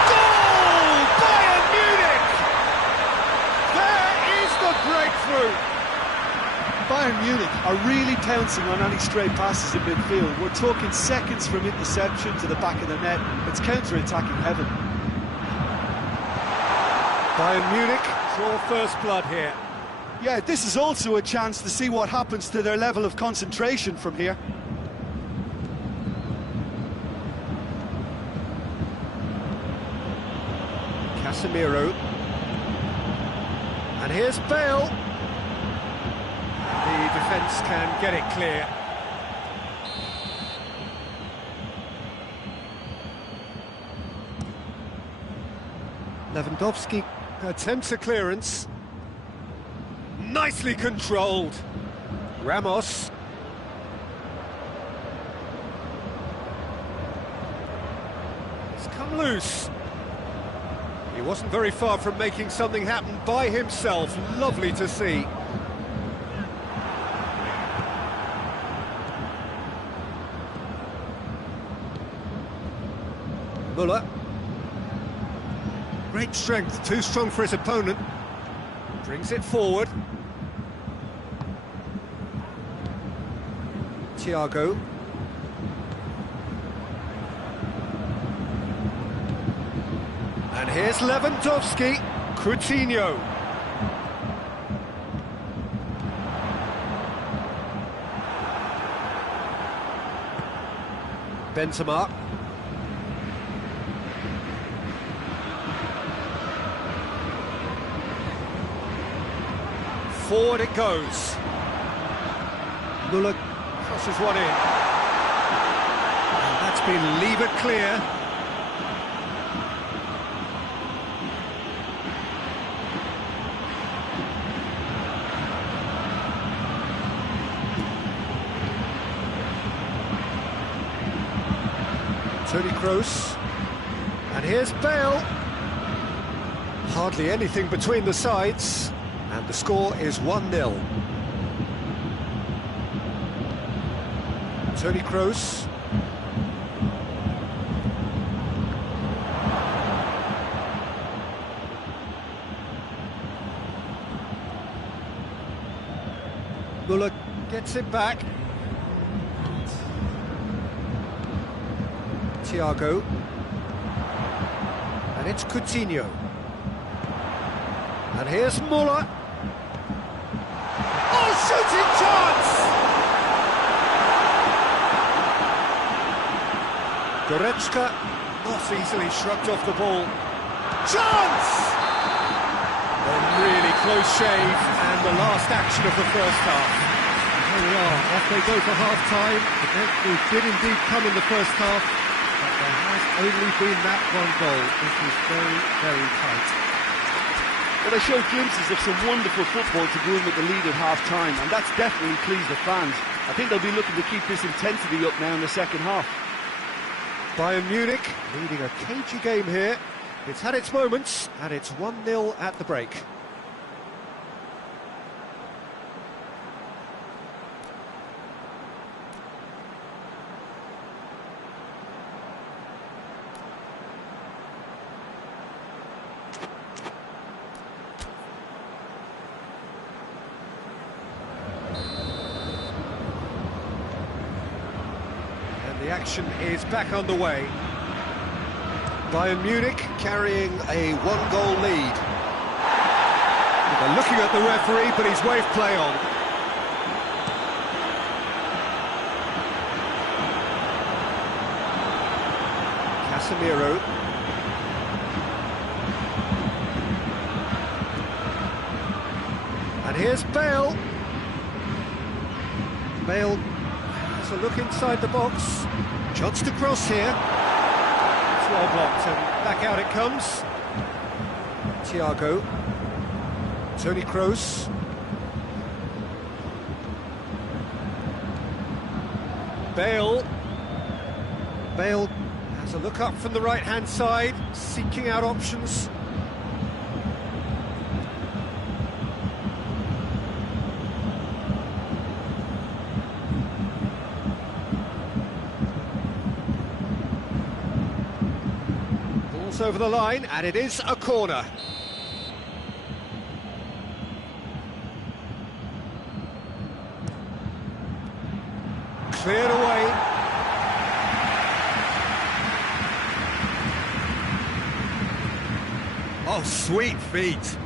Goal! Bayern Munich! There is the breakthrough! Bayern Munich are really pouncing on any stray passes in midfield. We're talking seconds from interception to the back of the net. It's counter-attacking heaven. Bayern Munich draw first blood here. Yeah, this is also a chance to see what happens to their level of concentration from here. Casemiro. And here's Bale. The defence can get it clear. Lewandowski attempts a clearance. Nicely controlled. Ramos. It's come loose. He wasn't very far from making something happen by himself. Lovely to see. Muller. Great strength, too strong for his opponent. Brings it forward. Thiago. And here's Lewandowski. Coutinho. Benzema. Forward it goes. Muller crosses one in. And that's been levered clear. Toni Kroos. And here's Bale. Hardly anything between the sides. And the score is 1-0. Toni Kroos. Muller gets it back. Thiago. And it's Coutinho. And here's Muller. Oh, shooting chance! Goretzka not easily shrugged off the ball. Chance! A really close shave, and the last action of the first half. Here we are, off they go for half-time. The breakthrough did indeed come in the first half, but there has only been that one goal. This was very, very tight. Well, they showed glimpses of some wonderful football to go in with the lead at half-time, and that's definitely pleased the fans. I think they'll be looking to keep this intensity up now in the second half. Bayern Munich leading a cagey game here. It's had its moments, and it's 1-0 at the break. The action is back underway. Bayern Munich carrying a one-goal lead. They're looking at the referee, but he's waved play on. Casemiro. And here's Bale. Bale has a look inside the box. Chance to cross here. It's well blocked, and back out it comes. Thiago. Toni Kroos. Bale. Bale has a look up from the right-hand side, seeking out options. Over the line, and it is a corner. Cleared away. Oh, sweet feet.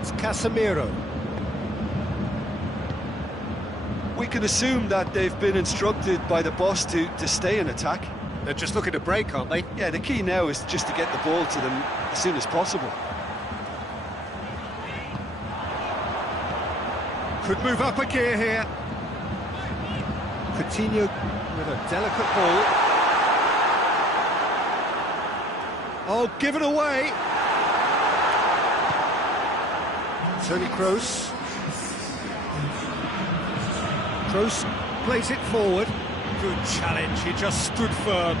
It's Casemiro. We can assume that they've been instructed by the boss to stay in attack. They're just looking to break, aren't they? Yeah, the key now is just to get the ball to them as soon as possible. Could move up a gear here. Coutinho with a delicate ball. Oh, given away. Toni Kroos. Kroos plays it forward. Good challenge, he just stood firm.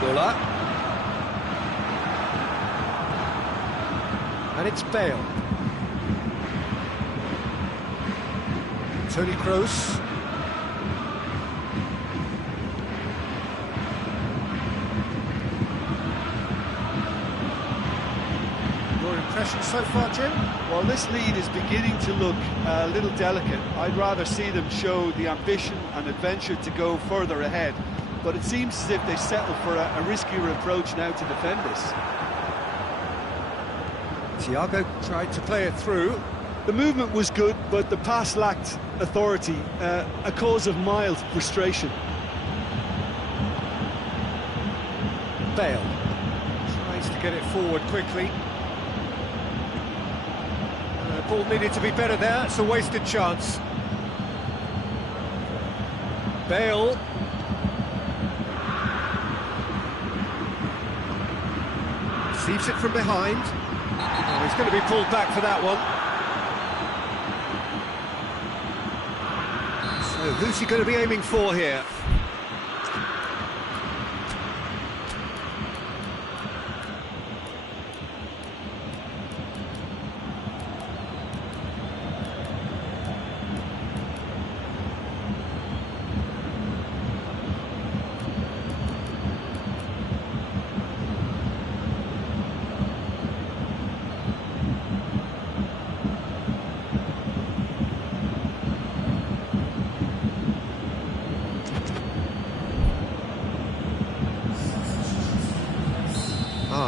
Muller. And it's Bale. Toni Kroos. Your impression so far, Jim? Well, this lead is beginning to look a little delicate. I'd rather see them show the ambition and adventure to go further ahead. But it seems as if they settle for a riskier approach now to defend this. Thiago tried to play it through. The movement was good, but the pass lacked authority, a cause of mild frustration. Bale tries to get it forward quickly. Ball needed to be better there, it's a wasted chance. Bale. Receives it from behind. Oh, he's going to be pulled back for that one. So who's he going to be aiming for here?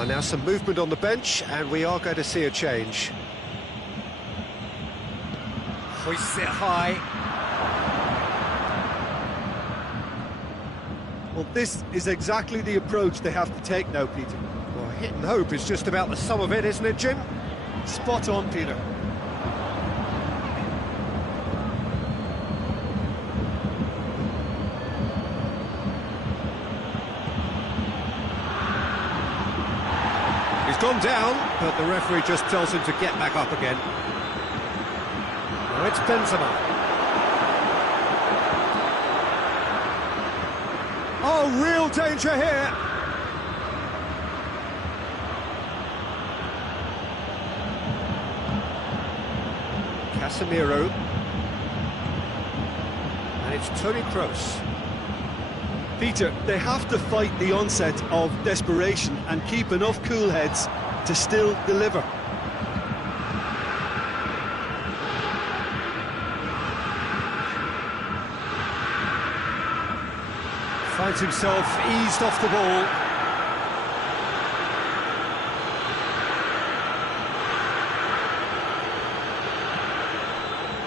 Now some movement on the bench, and we are going to see a change. Hoists it high. Well, this is exactly the approach they have to take now, Peter. Well, hit and hope is just about the sum of it, isn't it, Jim? Spot on, Peter. Gone down, but the referee just tells him to get back up again. Now it's Benzema. Oh, real danger here. Casemiro. And it's Toni Kroos. Peter, they have to fight the onset of desperation and keep enough cool heads to still deliver. Finds himself eased off the ball.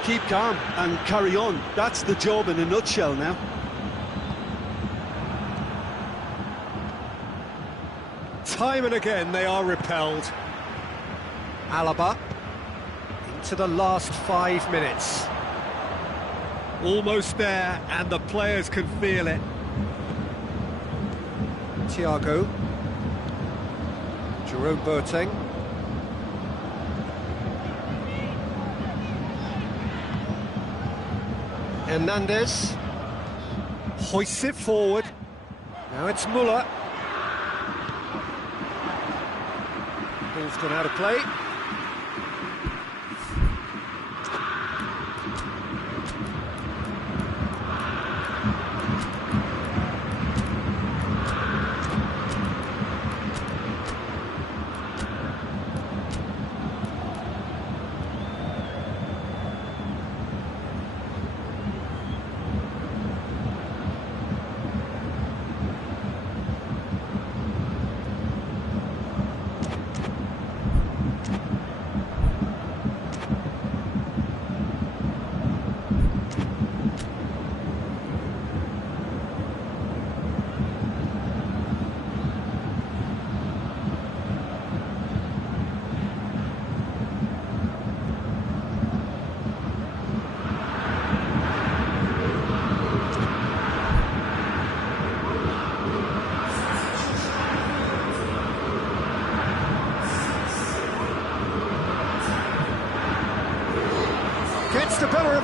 Keep calm and carry on. That's the job in a nutshell now. Time and again they are repelled. Alaba into the last 5 minutes. Almost there, and the players can feel it. Thiago. Jerome Boateng. Hernandez. Hoists it forward. Now it's Muller. Ball's gone out of play.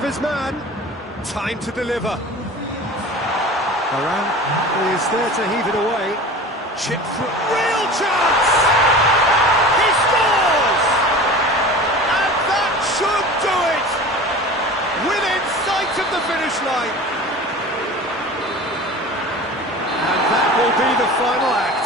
his man. Time to deliver. Varane is there to heave it away. Chip through. Real chance! He scores! And that should do it! Within sight of the finish line. And that will be the final act.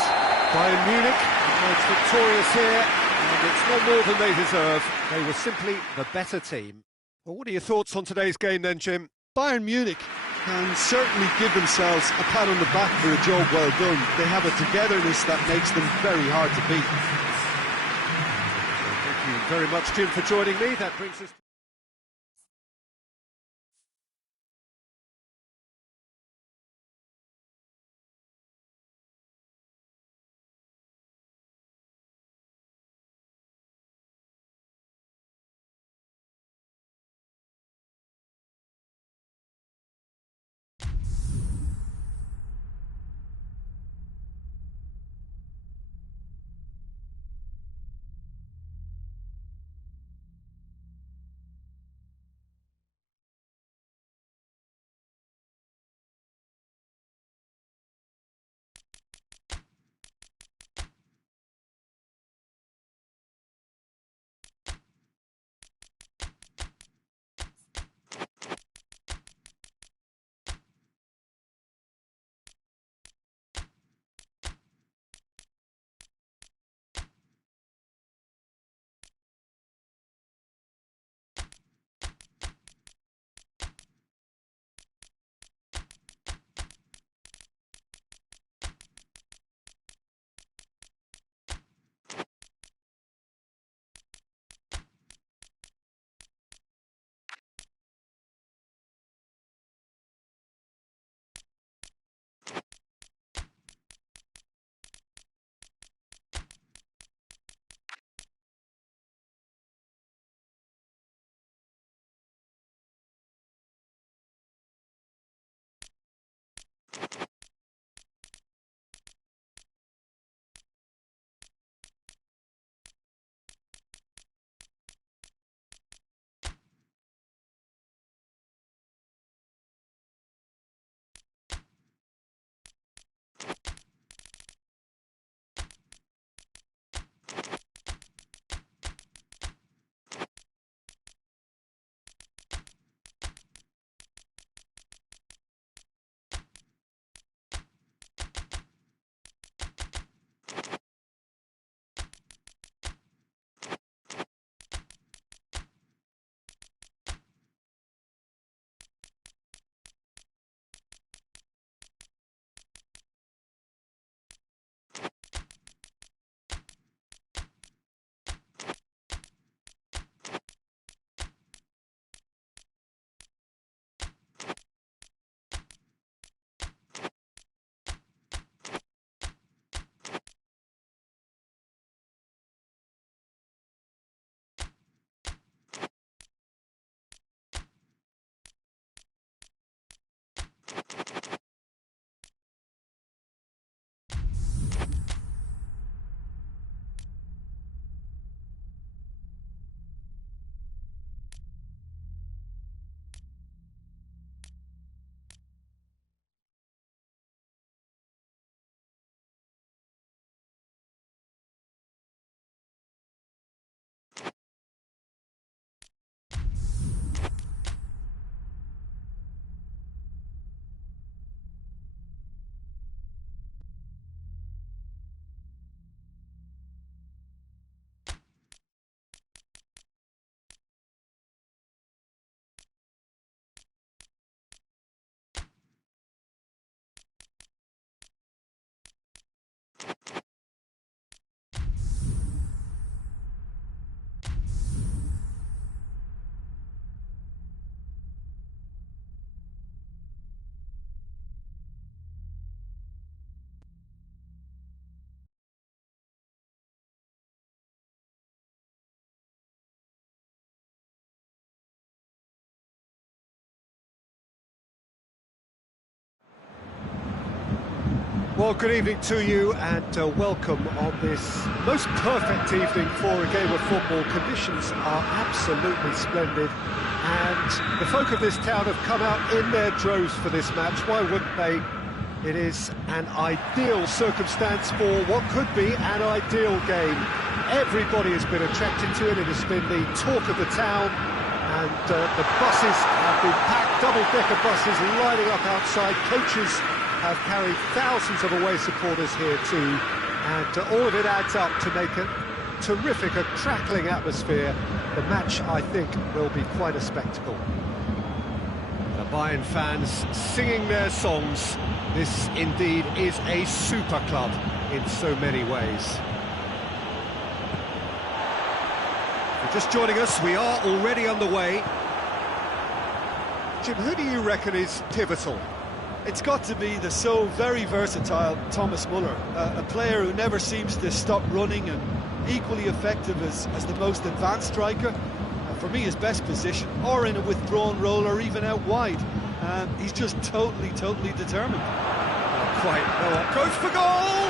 Bayern Munich emerged victorious here, and it's no more than they deserve. They were simply the better team. Well, what are your thoughts on today's game then, Jim? Bayern Munich can certainly give themselves a pat on the back for a job well done. They have a togetherness that makes them very hard to beat. Thank you very much, Jim, for joining me. That brings us... Well, good evening to you and welcome on this most perfect evening for a game of football. Conditions are absolutely splendid and the folk of this town have come out in their droves for this match. Why wouldn't they? It is an ideal circumstance for what could be an ideal game. Everybody has been attracted to it. It has been the talk of the town, and the buses have been packed, double-decker buses lining up outside. Coaches have carried thousands of away supporters here too, and all of it adds up to make a terrific, a crackling atmosphere. The match, I think, will be quite a spectacle. The Bayern fans singing their songs. This indeed is a super club in so many ways. If you're just joining us, we are already underway. Jim, who do you reckon is pivotal? It's got to be the so very versatile Thomas Muller, a player who never seems to stop running and equally effective as the most advanced striker. For me, his best position, or in a withdrawn role, or even out wide. He's just totally determined. Not quite. No, goes for goal!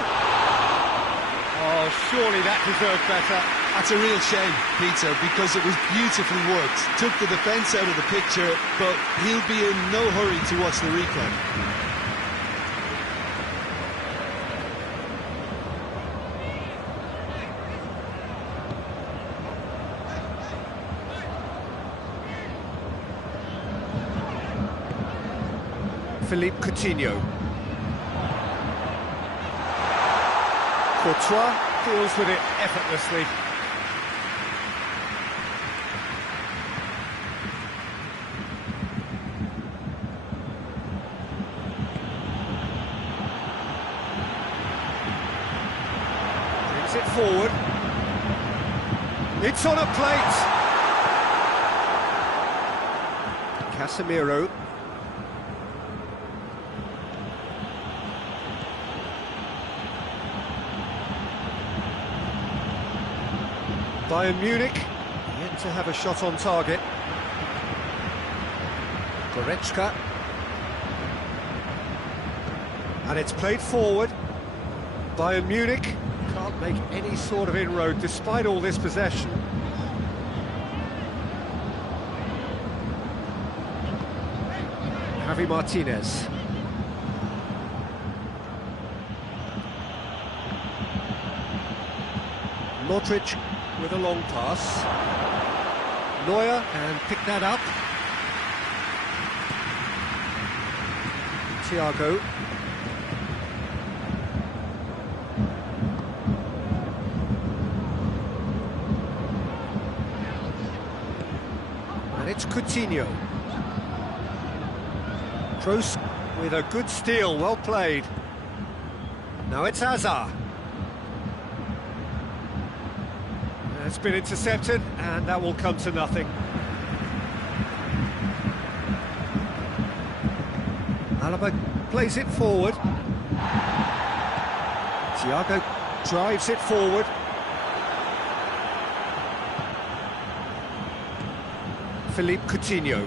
Oh, surely that deserved better. That's a real shame, Peter, because it was beautifully worked. Took the defence out of the picture, but he'll be in no hurry to watch the replay. Philippe Coutinho. Courtois deals with it effortlessly. Brings it forward. It's on a plate. Casemiro. Bayern Munich, yet to have a shot on target. Goretzka. And it's played forward. Bayern Munich can't make any sort of inroad despite all this possession. Javi Martinez. Modric with a long pass. Neuer, and pick that up. Thiago. And it's Coutinho. Kroos with a good steal, well played. Now it's Hazard. It's been intercepted, and that will come to nothing. Alaba plays it forward. Thiago drives it forward. Philippe Coutinho.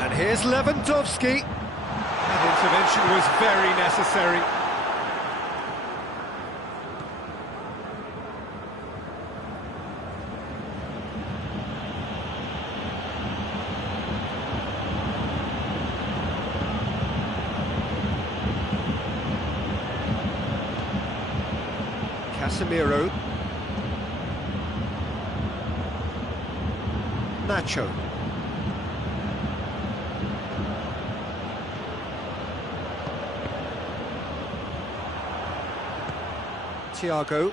And here's Lewandowski. That intervention was very necessary. Casemiro. Nacho. Thiago.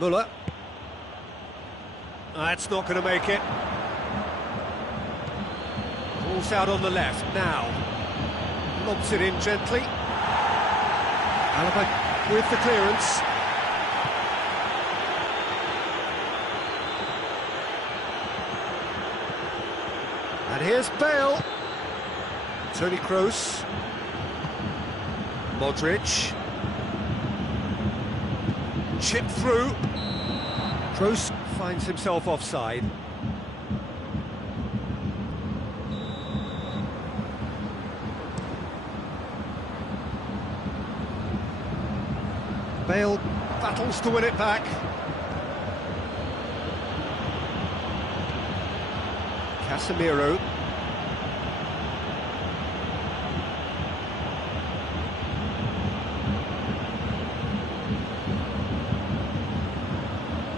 Muller. That's not going to make it. Ball's out on the left now. Lobs it in gently. Alaba with the clearance. And here's Bale. Toni Kroos. Modric. Chip through. Kroos finds himself offside. Bale battles to win it back. Casemiro.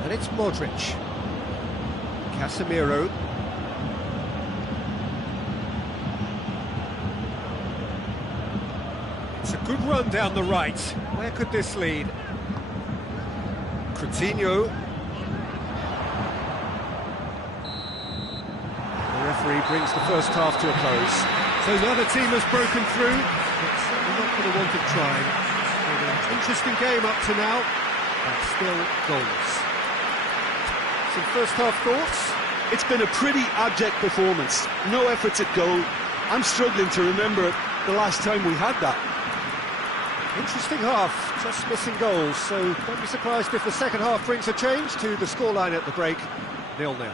And it's Modric. Casemiro. It's a good run down the right. Where could this lead? Coutinho. The referee brings the first half to a close. So the other team has broken through. It's certainly not going to want to try. An interesting game up to now, but still goals. Some first half thoughts? It's been a pretty abject performance. No efforts at goal. I'm struggling to remember the last time we had that. Interesting half, just missing goals, so don't be surprised if the second half brings a change to the scoreline at the break, 0-0.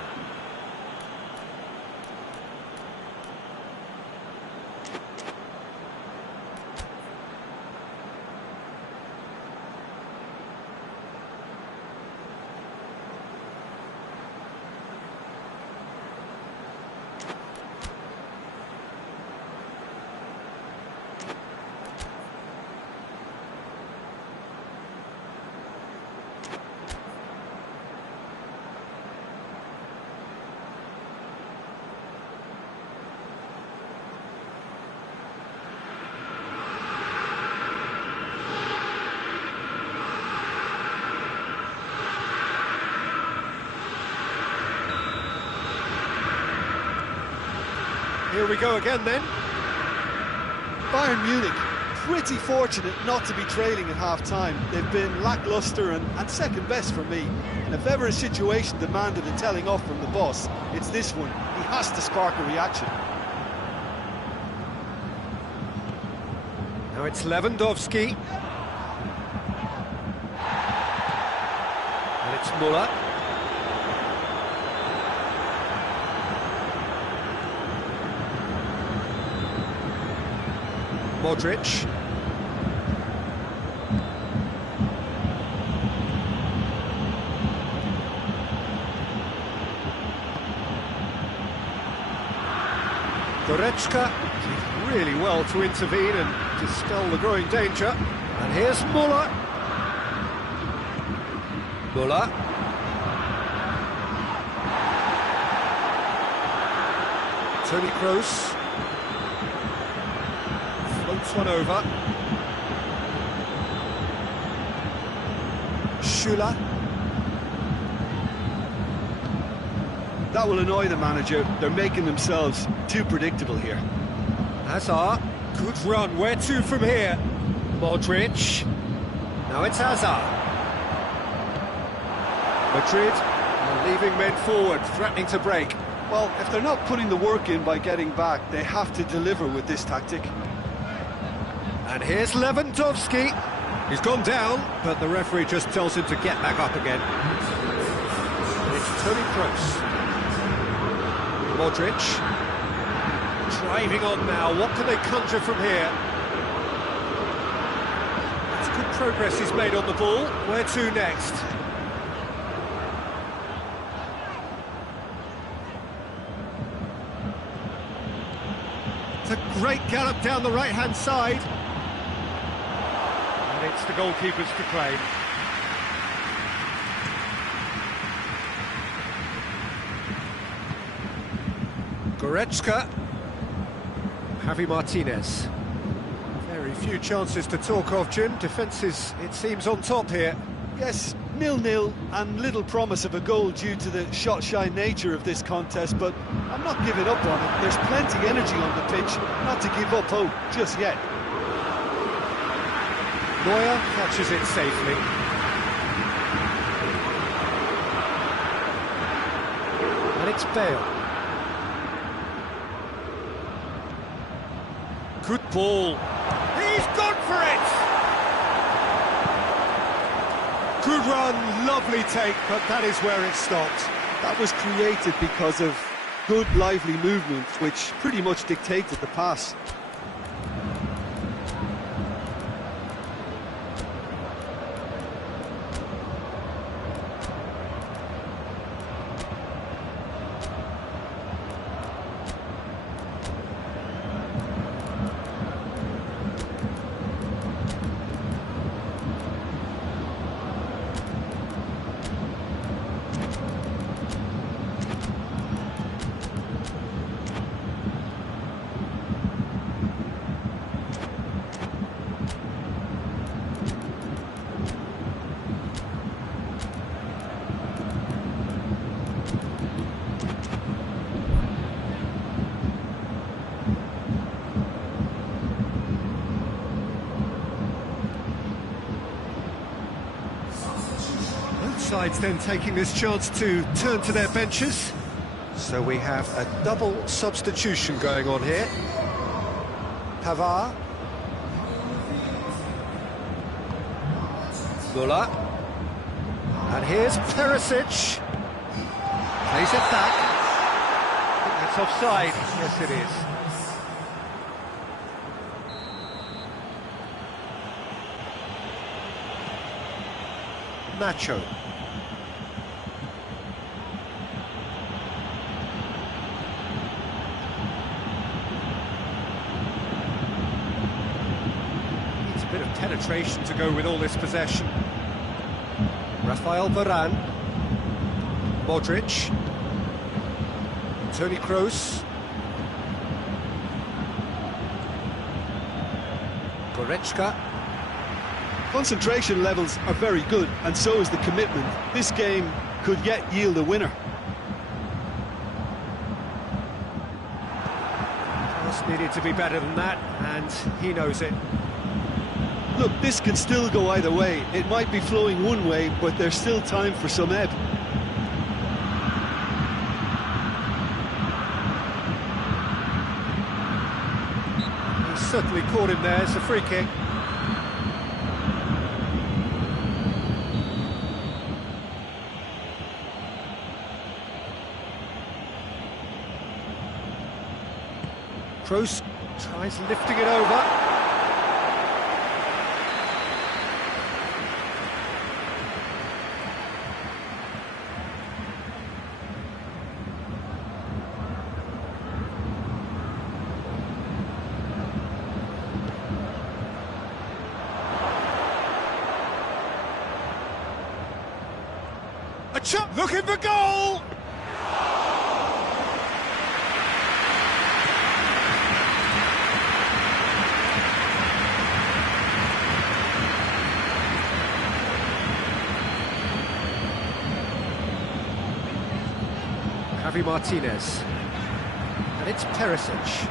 Here we go again then. Bayern Munich, pretty fortunate not to be trailing at half-time. They've been lacklustre and second best for me. And if ever a situation demanded a telling off from the boss, it's this one. He has to spark a reaction. Now it's Lewandowski. And it's Müller. Modric. Goretzka did really well to intervene and dispel the growing danger. And here's Müller. Müller. Toni Kroos. Floats one over. Schüller. That will annoy the manager. They're making themselves too predictable here. Hazard. Good run. Where to from here? Modric. Now it's Hazard. Madrid are leaving men forward, threatening to break. Well, if they're not putting the work in by getting back, they have to deliver with this tactic. And here's Lewandowski. He's gone down, but the referee just tells him to get back up again. And it's Toni Kroos. Modric. Driving on now. What can they conjure from here? It's good progress he's made on the ball. Where to next? It's a great gallop down the right-hand side. And it's the goalkeeper's to claim. Goretzka. Javi Martinez. Very few chances to talk of, Jim. Defence is, it seems, on top here. Yes, 0-0 and little promise of a goal due to the shot-shy nature of this contest, but I'm not giving up on it. There's plenty energy on the pitch, not to give up hope just yet. Neuer catches it safely. And it's Bale. Good ball. He's gone for it! Good run, lovely take, but that is where it stopped. That was created because of good, lively movement, which pretty much dictated the pass. sides then taking this chance to turn to their benches. So we have a double substitution going on here. Pavard. Muller. And here's Perisic. Plays it back. I think that's offside. Yes, it is. Nacho. Needs a bit of penetration to go with all this possession. Rafael Varane. Modric. Toni Kroos. Goretzka. Concentration levels are very good, and so is the commitment. This game could yet yield a winner. Just needed to be better than that, and he knows it. Look, this can still go either way. It might be flowing one way, but there's still time for some ebb. He's certainly caught him there. It's a free kick. Kroos tries lifting it over. A chop looking for goal! Javi Martinez. And it's Perisic.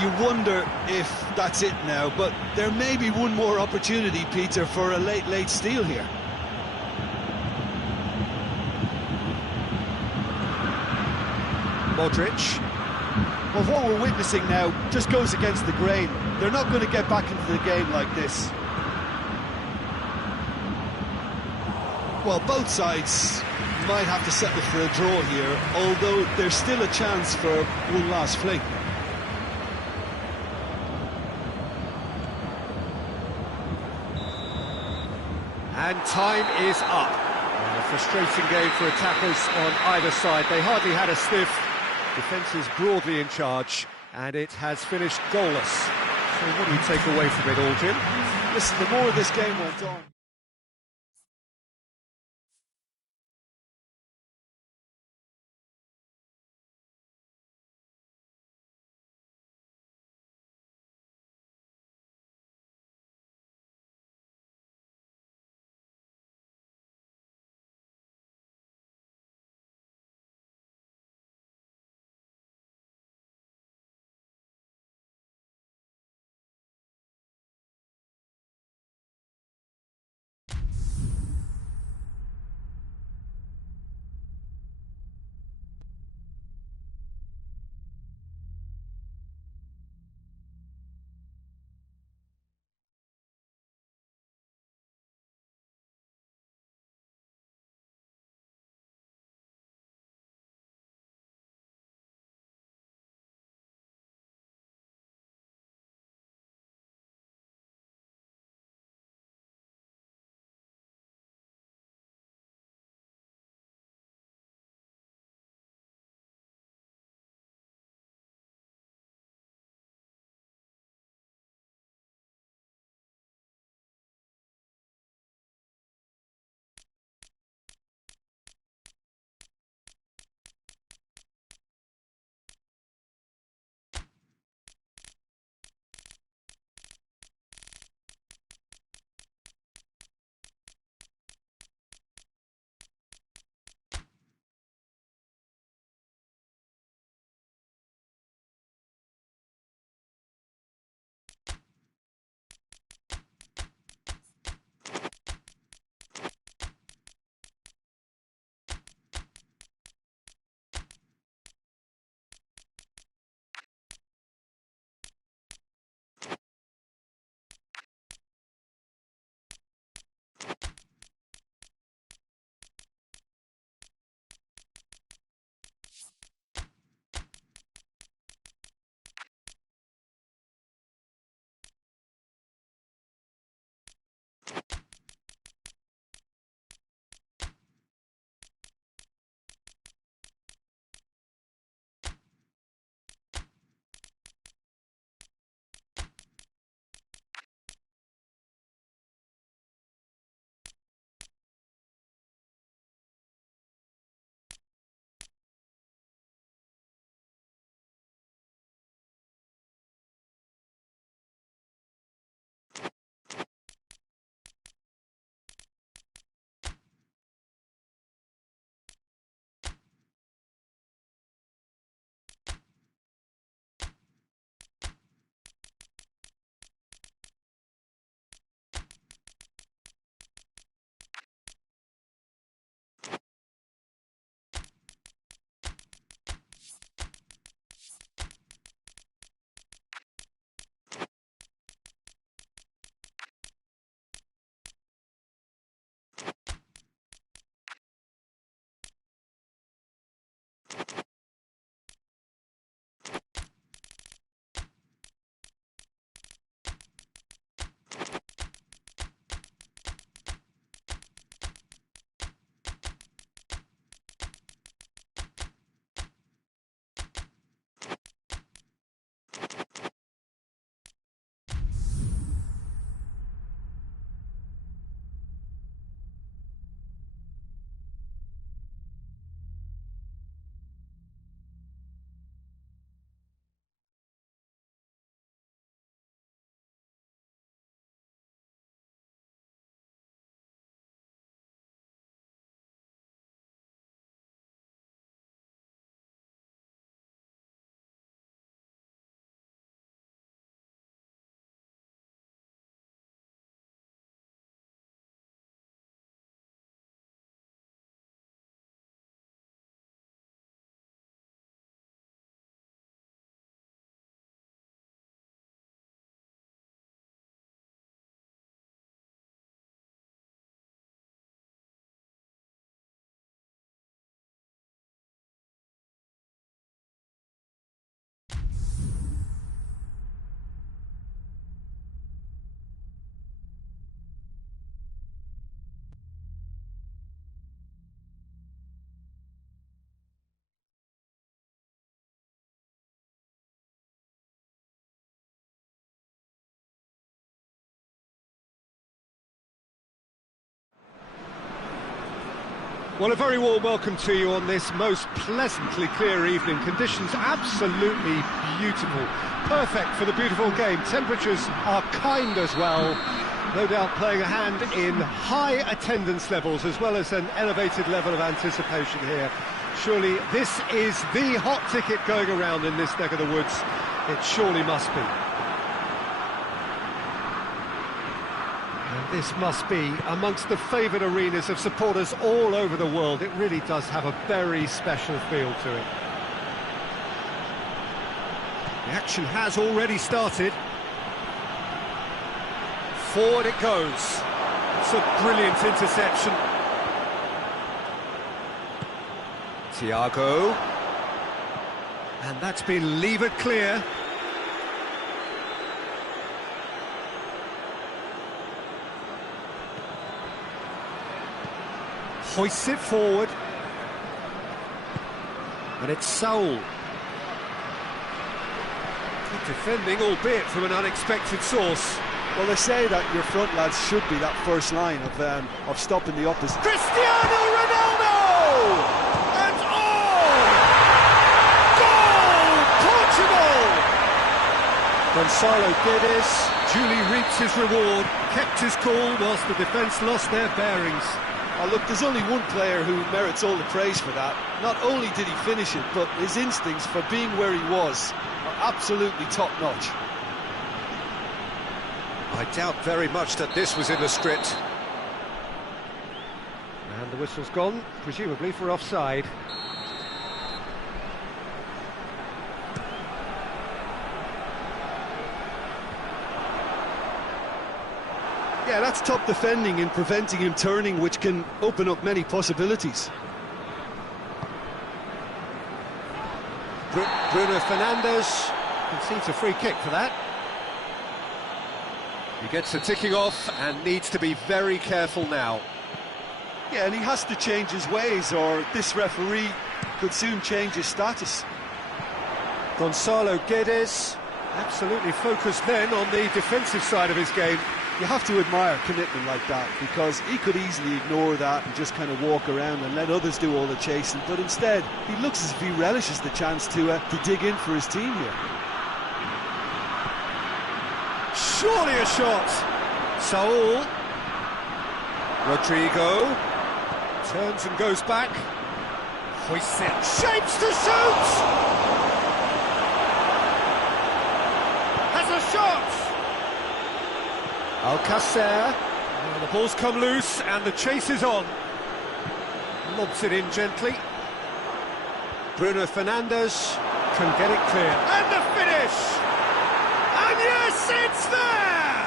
You wonder if that's it now, but there may be one more opportunity, Peter, for a late steal here. Modric. Well, what we're witnessing now just goes against the grain. They're not going to get back into the game like this. Well, both sides might have to settle for a draw here, although there's still a chance for one last fling. And time is up. And a frustrating game for attackers on either side. They hardly had a sniff. Defence is broadly in charge, and it has finished goalless. So what do we take away from it all, Jim? Listen, the more this game went on, Well, a very warm welcome to you on this most pleasantly clear evening. Conditions absolutely beautiful. Perfect for the beautiful game. Temperatures are kind as well. No doubt playing a hand in high attendance levels as well as an elevated level of anticipation here. Surely this is the hot ticket going around in this neck of the woods. It surely must be. This must be amongst the favoured arenas of supporters all over the world. It really does have a very special feel to it. The action has already started. Forward it goes. It's a brilliant interception. Thiago. And that's been levered clear. Hoists it forward. And it's Saul. Good defending, albeit from an unexpected source. Well, they say that your front lads should be that first line of stopping the opposition. Cristiano Ronaldo! And goal! Portugal! Gonzalo Guedes duly reaps his reward, kept his cool whilst the defence lost their bearings. Oh, look, there's only one player who merits all the praise for that. Not only did he finish it, but his instincts for being where he was are absolutely top-notch. I doubt very much that this was in the script. And the whistle's gone, presumably for offside. Yeah, that's top defending and preventing him turning, which can open up many possibilities. Bruno Fernandes concedes a free kick for that. He gets the ticking off and needs to be very careful now. Yeah, and he has to change his ways, or this referee could soon change his status. Gonzalo Guedes absolutely focused then on the defensive side of his game. You have to admire commitment like that, because he could easily ignore that and just kind of walk around and let others do all the chasing, but instead he looks as if he relishes the chance to dig in for his team here. Surely a shot. Saul. Rodrigo turns and goes back. Hoists it. Shapes to shoot. Has a shot. Alcacer. The ball's come loose and the chase is on. Lobs it in gently. Bruno Fernandes can get it clear. And the finish! And yes, it's there!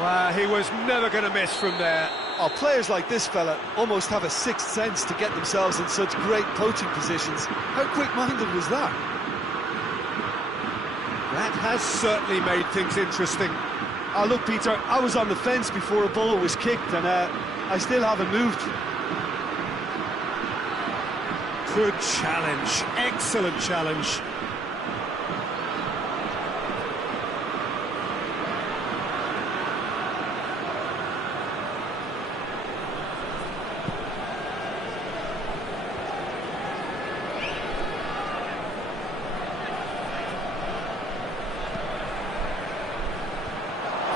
Well, he was never going to miss from there. Oh, players like this fella almost have a sixth sense to get themselves in such great poaching positions. How quick-minded was that? That has certainly made things interesting. Oh, look, Peter, I was on the fence before a ball was kicked, and I still haven't moved. Good challenge, excellent challenge.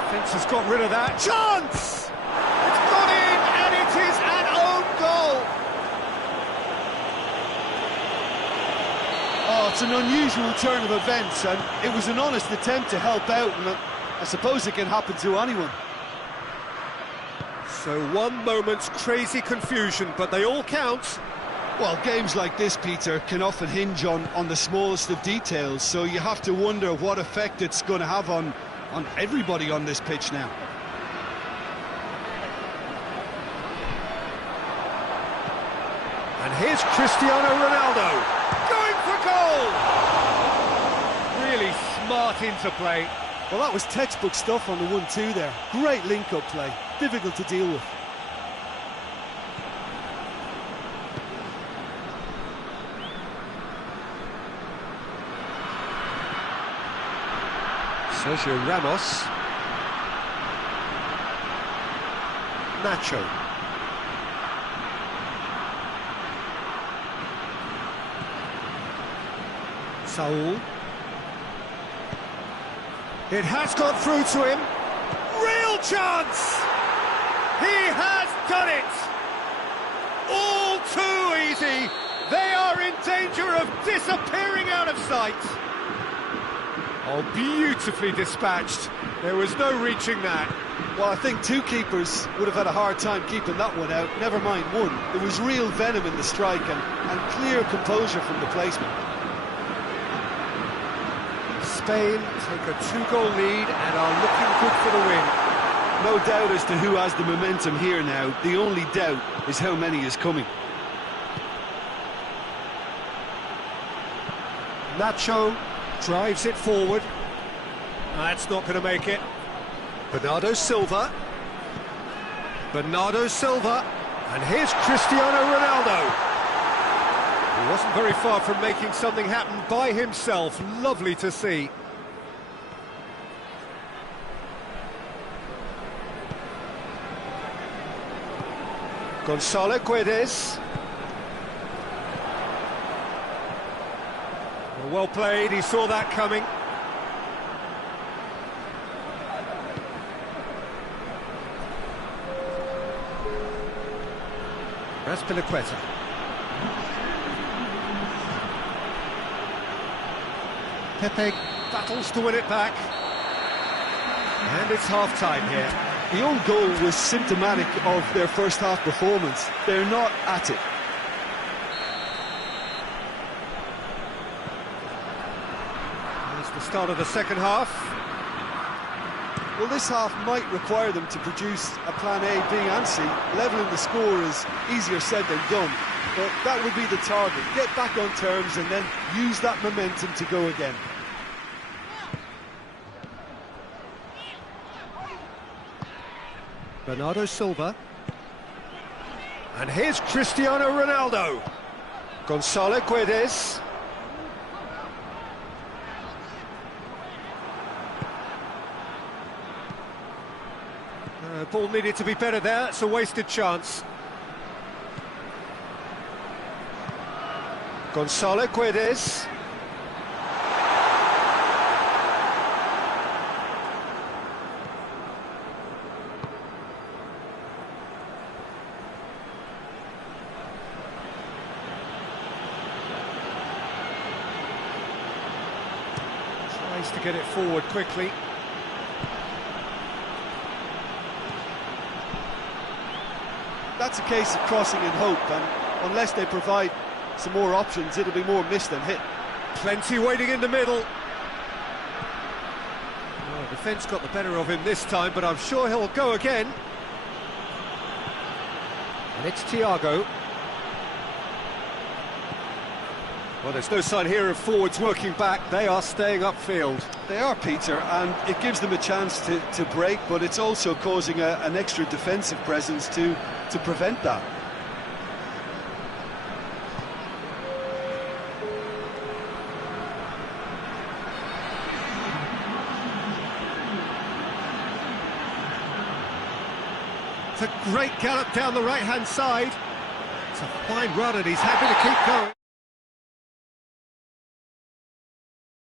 Defence has got rid of that. Chance! It's gone in, and it is an own goal. Oh, it's an unusual turn of events, and it was an honest attempt to help out, and I suppose it can happen to anyone. So one moment's crazy confusion, but they all count. Well, games like this, Peter, can often hinge on the smallest of details, so you have to wonder what effect it's going to have on everybody on this pitch now. And here's Cristiano Ronaldo, going for goal! Really smart interplay. Well, that was textbook stuff on the 1-2 there. Great link-up play, difficult to deal with. Sergio Ramos. Nacho. Saul. It has got through to him. Real chance! He has done it! All too easy. They are in danger of disappearing out of sight. Oh, beautifully dispatched. There was no reaching that. Well, I think two keepers would have had a hard time keeping that one out, never mind one. There was real venom in the strike and clear composure from the placement. Spain take a 2-goal lead and are looking good for the win. No doubt as to who has the momentum here now. The only doubt is how many is coming. Nacho drives it forward. That's not going to make it. Bernardo Silva. Bernardo Silva. And here's Cristiano Ronaldo. He wasn't very far from making something happen by himself. Lovely to see. Gonzalo Guedes. Well played, he saw that coming. Raspilicueta. Pepe battles to win it back. And it's half-time here. The own goal was symptomatic of their first half performance. They're not at it. That's the start of the second half. Well, this half might require them to produce a plan A, B and C. Levelling the score is easier said than done, but that would be the target. Get back on terms and then use that momentum to go again. Bernardo Silva. And here's Cristiano Ronaldo. Gonzalo Guedes. Ball needed to be better there, it's a wasted chance. Gonzalo Guedes. Tries to get it forward quickly. That's a case of crossing in hope, and unless they provide some more options, it'll be more miss than hit. Plenty waiting in the middle. Oh, defence got the better of him this time, but I'm sure he'll go again. And it's Thiago. Well, there's no sign here of forwards working back. They are staying upfield. They are, Peter, and it gives them a chance to break, but it's also causing an extra defensive presence to prevent that. It's a great gallop down the right-hand side. It's a fine run and he's happy to keep going.